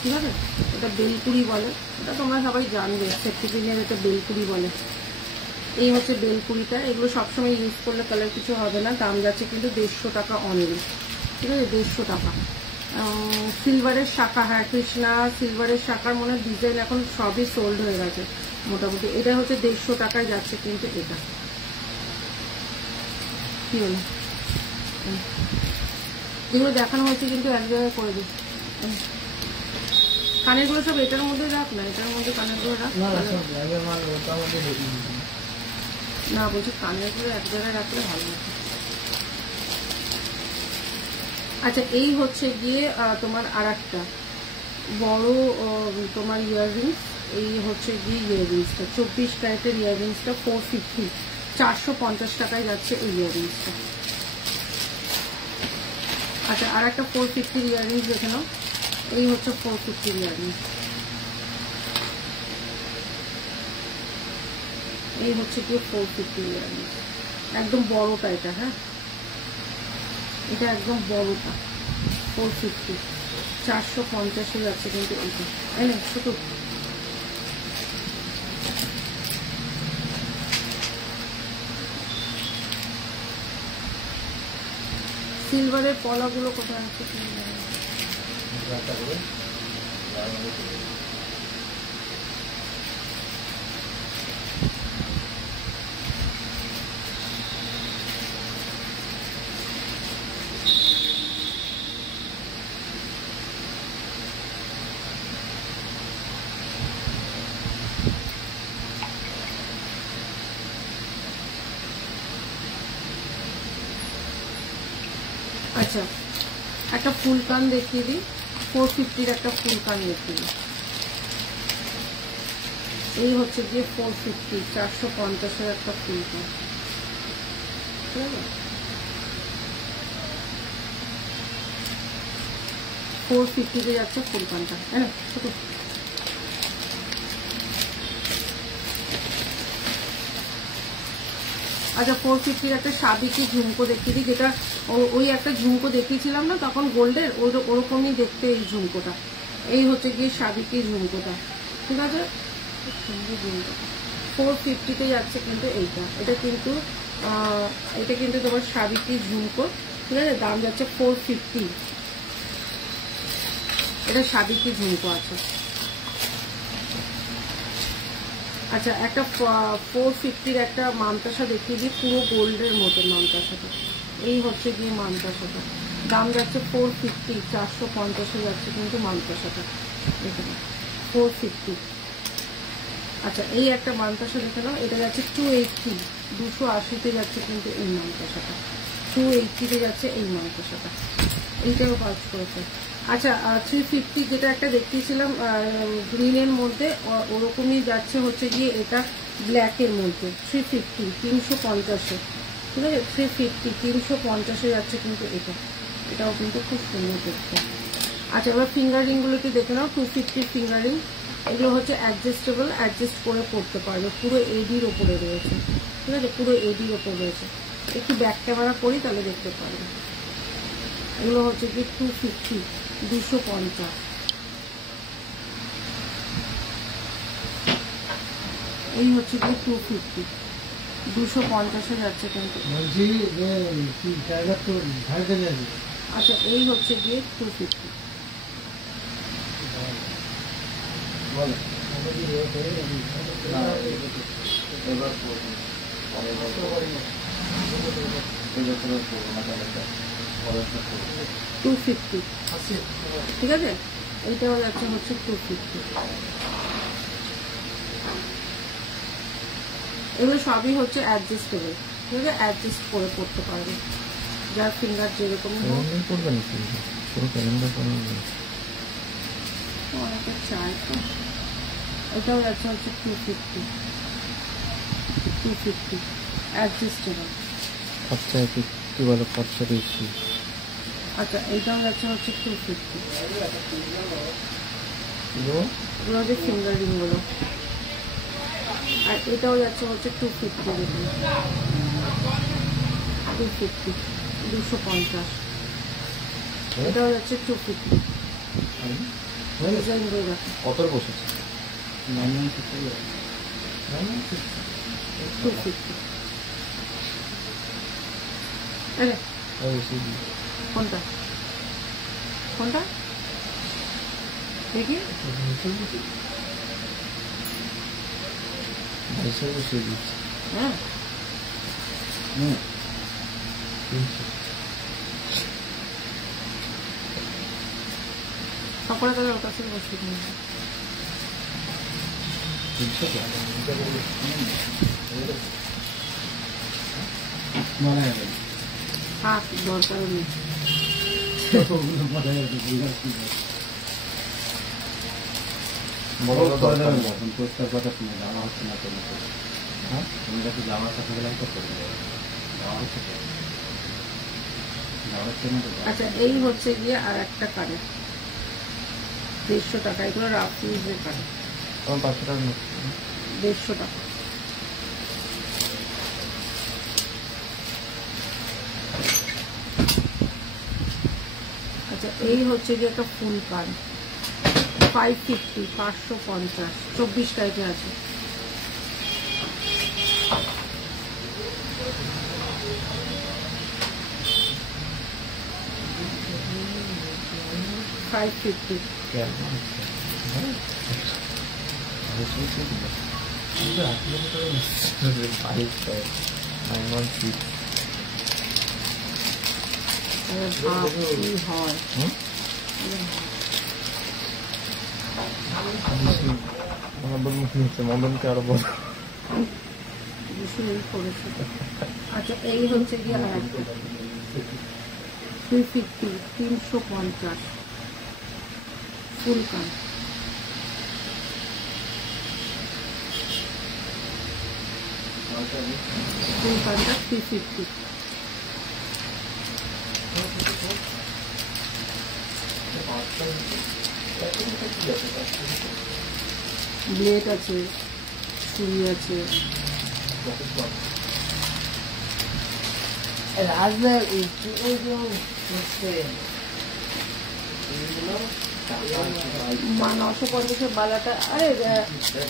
ঠিক আছে। এটা বেলপুরি বলে, এটা তোমরা সবাই জানবে, সেফটি পিনের এটা বেলপুরি বলে। এই হচ্ছে বেলপুরিটা, এগুলো সবসময় ইউজ করলে কালার কিছু হবে না। দাম যাচ্ছে কিন্তু 150 টাকা অনলি, ঠিক আছে, 150 টাকা। সিলভারের শাখা, হ্যাঁ কৃষ্ণা সিলভারের শাখার মনে ডিজাইন এখন সবই সোল্ড হয়ে গেছে মোটামুটি। এটা হচ্ছে 150 টাকায় যাচ্ছে কিন্তু এটা। কি হলো, যেগুলো দেখানো হয়েছে কিন্তু এক জায়গায় করে দিই। কানেরগুলো সব এটার মধ্যে রাখ না, এটার মধ্যে কানেরগুলো রাখ না, বলছি কানেরগুলো এক জায়গায় রাখলে ভালো হতো। আচ্ছা, এই হচ্ছে গিয়ে তোমার আর একটা বড় তোমার ইয়াররিংস। এই হচ্ছে গিয়ে ইয়াররিংসটা 24 ক্যারেটের ইয়াররিংসটা 450, 450 টাকায় যাচ্ছে এই ইয়াররিংসটা। আচ্ছা, আর একটা 450 ইয়াররিংস দেখে নাও। এই হচ্ছে 450 ইয়াররিংস। এই হচ্ছে কি 450 ইয়াররিংস, একদম বড়টা এটা। হ্যাঁ, এটা একদম বড়টা 450, 450 যাচ্ছে কিন্তু এটা। এনে ছোট সিলভারের পলাগুলো কোথায় আছে? আচ্ছা, একটা ফুল কান দেখিয়ে দিই। 450 একটা ফুল কান দেখিয়ে দিই। এই হচ্ছে গিয়ে 450, 450 একটা ফুল কান। ঠিক আছে, 450 যাচ্ছে ফুল কানটা। হ্যাঁ, ছোট। আচ্ছা, 450 একটা সাবিকি ঝুমকো দেখিয়ে দিই, যেটা ওই একটা ঝুমকো দেখিয়েছিলাম না তখন গোল্ডের, ওরকমই দেখতে এই ঝুমকোটা। এই হচ্ছে গিয়ে সাবিকি ঝুমকোটা। ঠিক আছে, 450 যাচ্ছে কিন্তু এইটা। এটা কিন্তু তোমার সাবিকি ঝুমকো। ঠিক আছে, দাম যাচ্ছে 450। এটা সাবিকি ঝুমকো আছে। আচ্ছা, একটা 450 একটা মানতাসা দেখিয়ে দিই, পুরো গোল্ডের মতো মানতাসাটা। এই হচ্ছে গিয়ে মানতাসাটা, দাম যাচ্ছে 450, 450 যাচ্ছে কিন্তু মানতাসাটা। এখানে 450। আচ্ছা, এই একটা মানতাসা দেখে নাও, এটা যাচ্ছে 280, 280 যাচ্ছে কিন্তু এই মানতাসাটা। 280 যাচ্ছে এই মানতাসাটা। এইটাও কাজ করেছে। আচ্ছা, 350 যেটা একটা দেখিয়েছিলাম গ্রিনের মধ্যে, ওরকমই যাচ্ছে হচ্ছে গিয়ে এটা ব্ল্যাকের মধ্যে। 350, 350। ঠিক আছে, 350, 350 যাচ্ছে কিন্তু এটাও কিন্তু খুব সুন্দর দেখতে। আচ্ছা, এবার ফিঙ্গারিংগুলো একটু দেখে নাও। 250 ফিঙ্গারিং, এগুলো হচ্ছে অ্যাডজাস্টেবল, অ্যাডজাস্ট করে পড়তে পারবে। পুরো এডির ওপরে রয়েছে। ঠিক আছে, পুরো এডির ওপর রয়েছে। একটু ব্যাক ক্যামেরা করি তাহলে দেখতে পারবে। এগুলো হচ্ছে কি 250, 250। এই হচ্ছে কি 250, 250 যাচ্ছে কিন্তু। আচ্ছা, এই হচ্ছে গিয়ে 250। ঠিক আছে, এইটাও যাচ্ছে হচ্ছে 250। এগুলো সবই হচ্ছে অ্যাডজাস্টেবল। ঠিক আছে, অ্যাডজাস্ট করে পড়তে পারবে, যার ফিঙ্গার যেরকম অনেকটা চায়। তো এটাও যাচ্ছে হচ্ছে 250 অ্যাডজাস্টেবল। খরচা কি বলো, খরচা বেশি। আচ্ছা, এইটাও যাচ্ছে হচ্ছে 250। এগুলো হচ্ছে ফিঙ্গারিং গুলো। আর এটাও যাচ্ছে হচ্ছে 250, দেখুন 250, 250। এটাও যাচ্ছে 250। ডিজাইন করে রাখো। কত বসেছে? 250। আরে কোনটা কোনটা দেখি? হ্যাঁ, সকলে তাহলে ওর কাছে বসে নিয়ে হ্যাঁ, দরকারও নেই। প্রস্তাব কথা শুনে জানা হচ্ছে না। হ্যাঁ তুমি যাতে জামার কথা গেলাম তো করে দেবো জামা হচ্ছে তো জামা হচ্ছে না তো আচ্ছা এই হচ্ছে গিয়ে আর একটা কানের 150 টাকা, এগুলো রাফ ইউজের কানের, আমার 500 টাকা নোট 150 টাকা। আচ্ছা এই হচ্ছে গিয়ে একটা ফুল কান 550, 550, 24 টাইপে আছে। $550 কেন কি হয় মদনকে আরো বড় ভীষণই করেছে। আচ্ছা এই হচ্ছে গিয়ে আর একটা 350, 350 ফুল কান। ফুল কানটা 350। ব্লেড আছে, ছুরি আছে, মা 950 বালাটা। আরে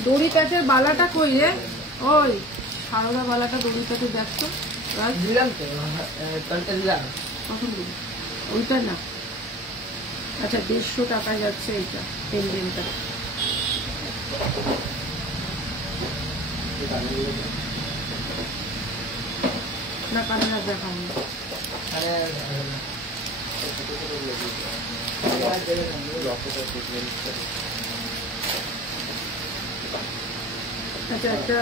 দড়ি কাঠের বালাটা কই রে? ওই সারদা বালাটা দড়ি কাঠে দেখছো? দিলাম তো তলটা দিলাম কখন দিবি? ওইটা না। আচ্ছা 150 টাকায় যাচ্ছে এইটা পেন্ডেন্টটা। না কানে না দেখাবো না। আচ্ছা একটা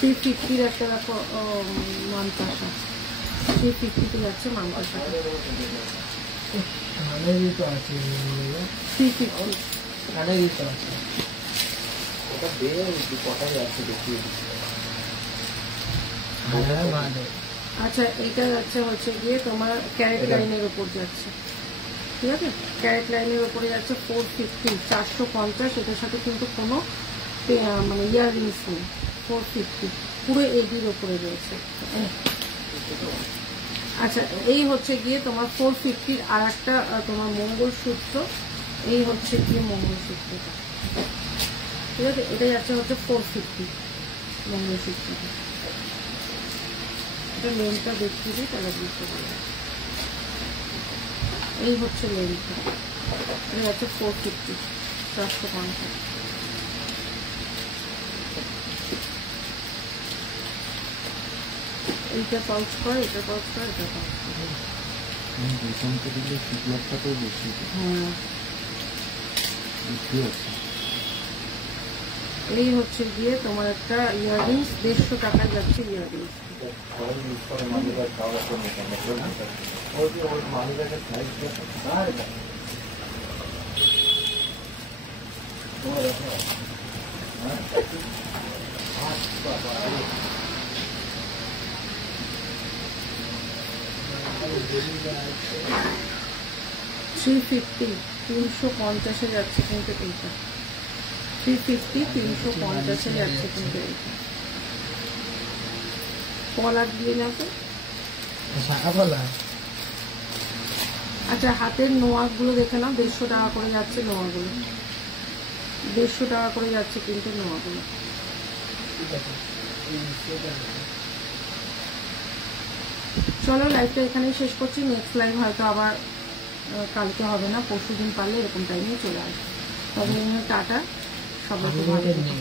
350 একটা দেখো মানতাসা 350 যাচ্ছে মানতাসা 350। আচ্ছা এটা যাচ্ছে হচ্ছে গিয়ে তোমার ক্যারেট লাইনের উপর যাচ্ছে, ঠিক আছে? ক্যারেট লাইনের উপরে যাচ্ছে 450, 450। এটার সাথে কিন্তু কোনো মানে ইয়াররিংস নেই। 450 পুরো 80-র উপরে রয়েছে। আচ্ছা এই হচ্ছে গিয়ে তোমার 450 আর একটা তোমার মঙ্গলসূত্র। এই হচ্ছে গিয়ে মঙ্গলসূত্রটা, ঠিক আছে? এটা যাচ্ছে হচ্ছে 450 মঙ্গলসূত্রটা। এটা লেন্থটা দেখিয়ে দিই তাহলে বুঝতে পারবে। এই হচ্ছে লেন্থটা, এটা যাচ্ছে 450, 450। এইটা পাউচ করে, এটা পাউচ করে, এটা পাউচ করে। দোকানকে দিলে 6 লাখ টাকাও বেশি হ্যাঁ বুঝতে পারছি। এই হচ্ছে গিয়ে তোমার একটা ইয়াররিংস 150 টাকায় যাচ্ছে ইয়াররিংস। $350, 350 যাচ্ছে কিন্তু এইটা। 350, 350 যাচ্ছে কিন্তু এইটা। কলার দিয়ে যাবে। আচ্ছা হাতের নোয়াক গুলো দেখে নাও, 150 টাকা করে যাচ্ছে নোয়াগুলো, 150 টাকা করে যাচ্ছে কিন্তু নোয়াগুলো। চলো লাইভটা এখানেই শেষ করছি। নেক্সট লাইভ হয়তো আবার কালকে হবে না, পরশু দিন পারলে এরকম টাইমে চলে আসবে। তবে টাটা, সবাইকে ভালো থেকো।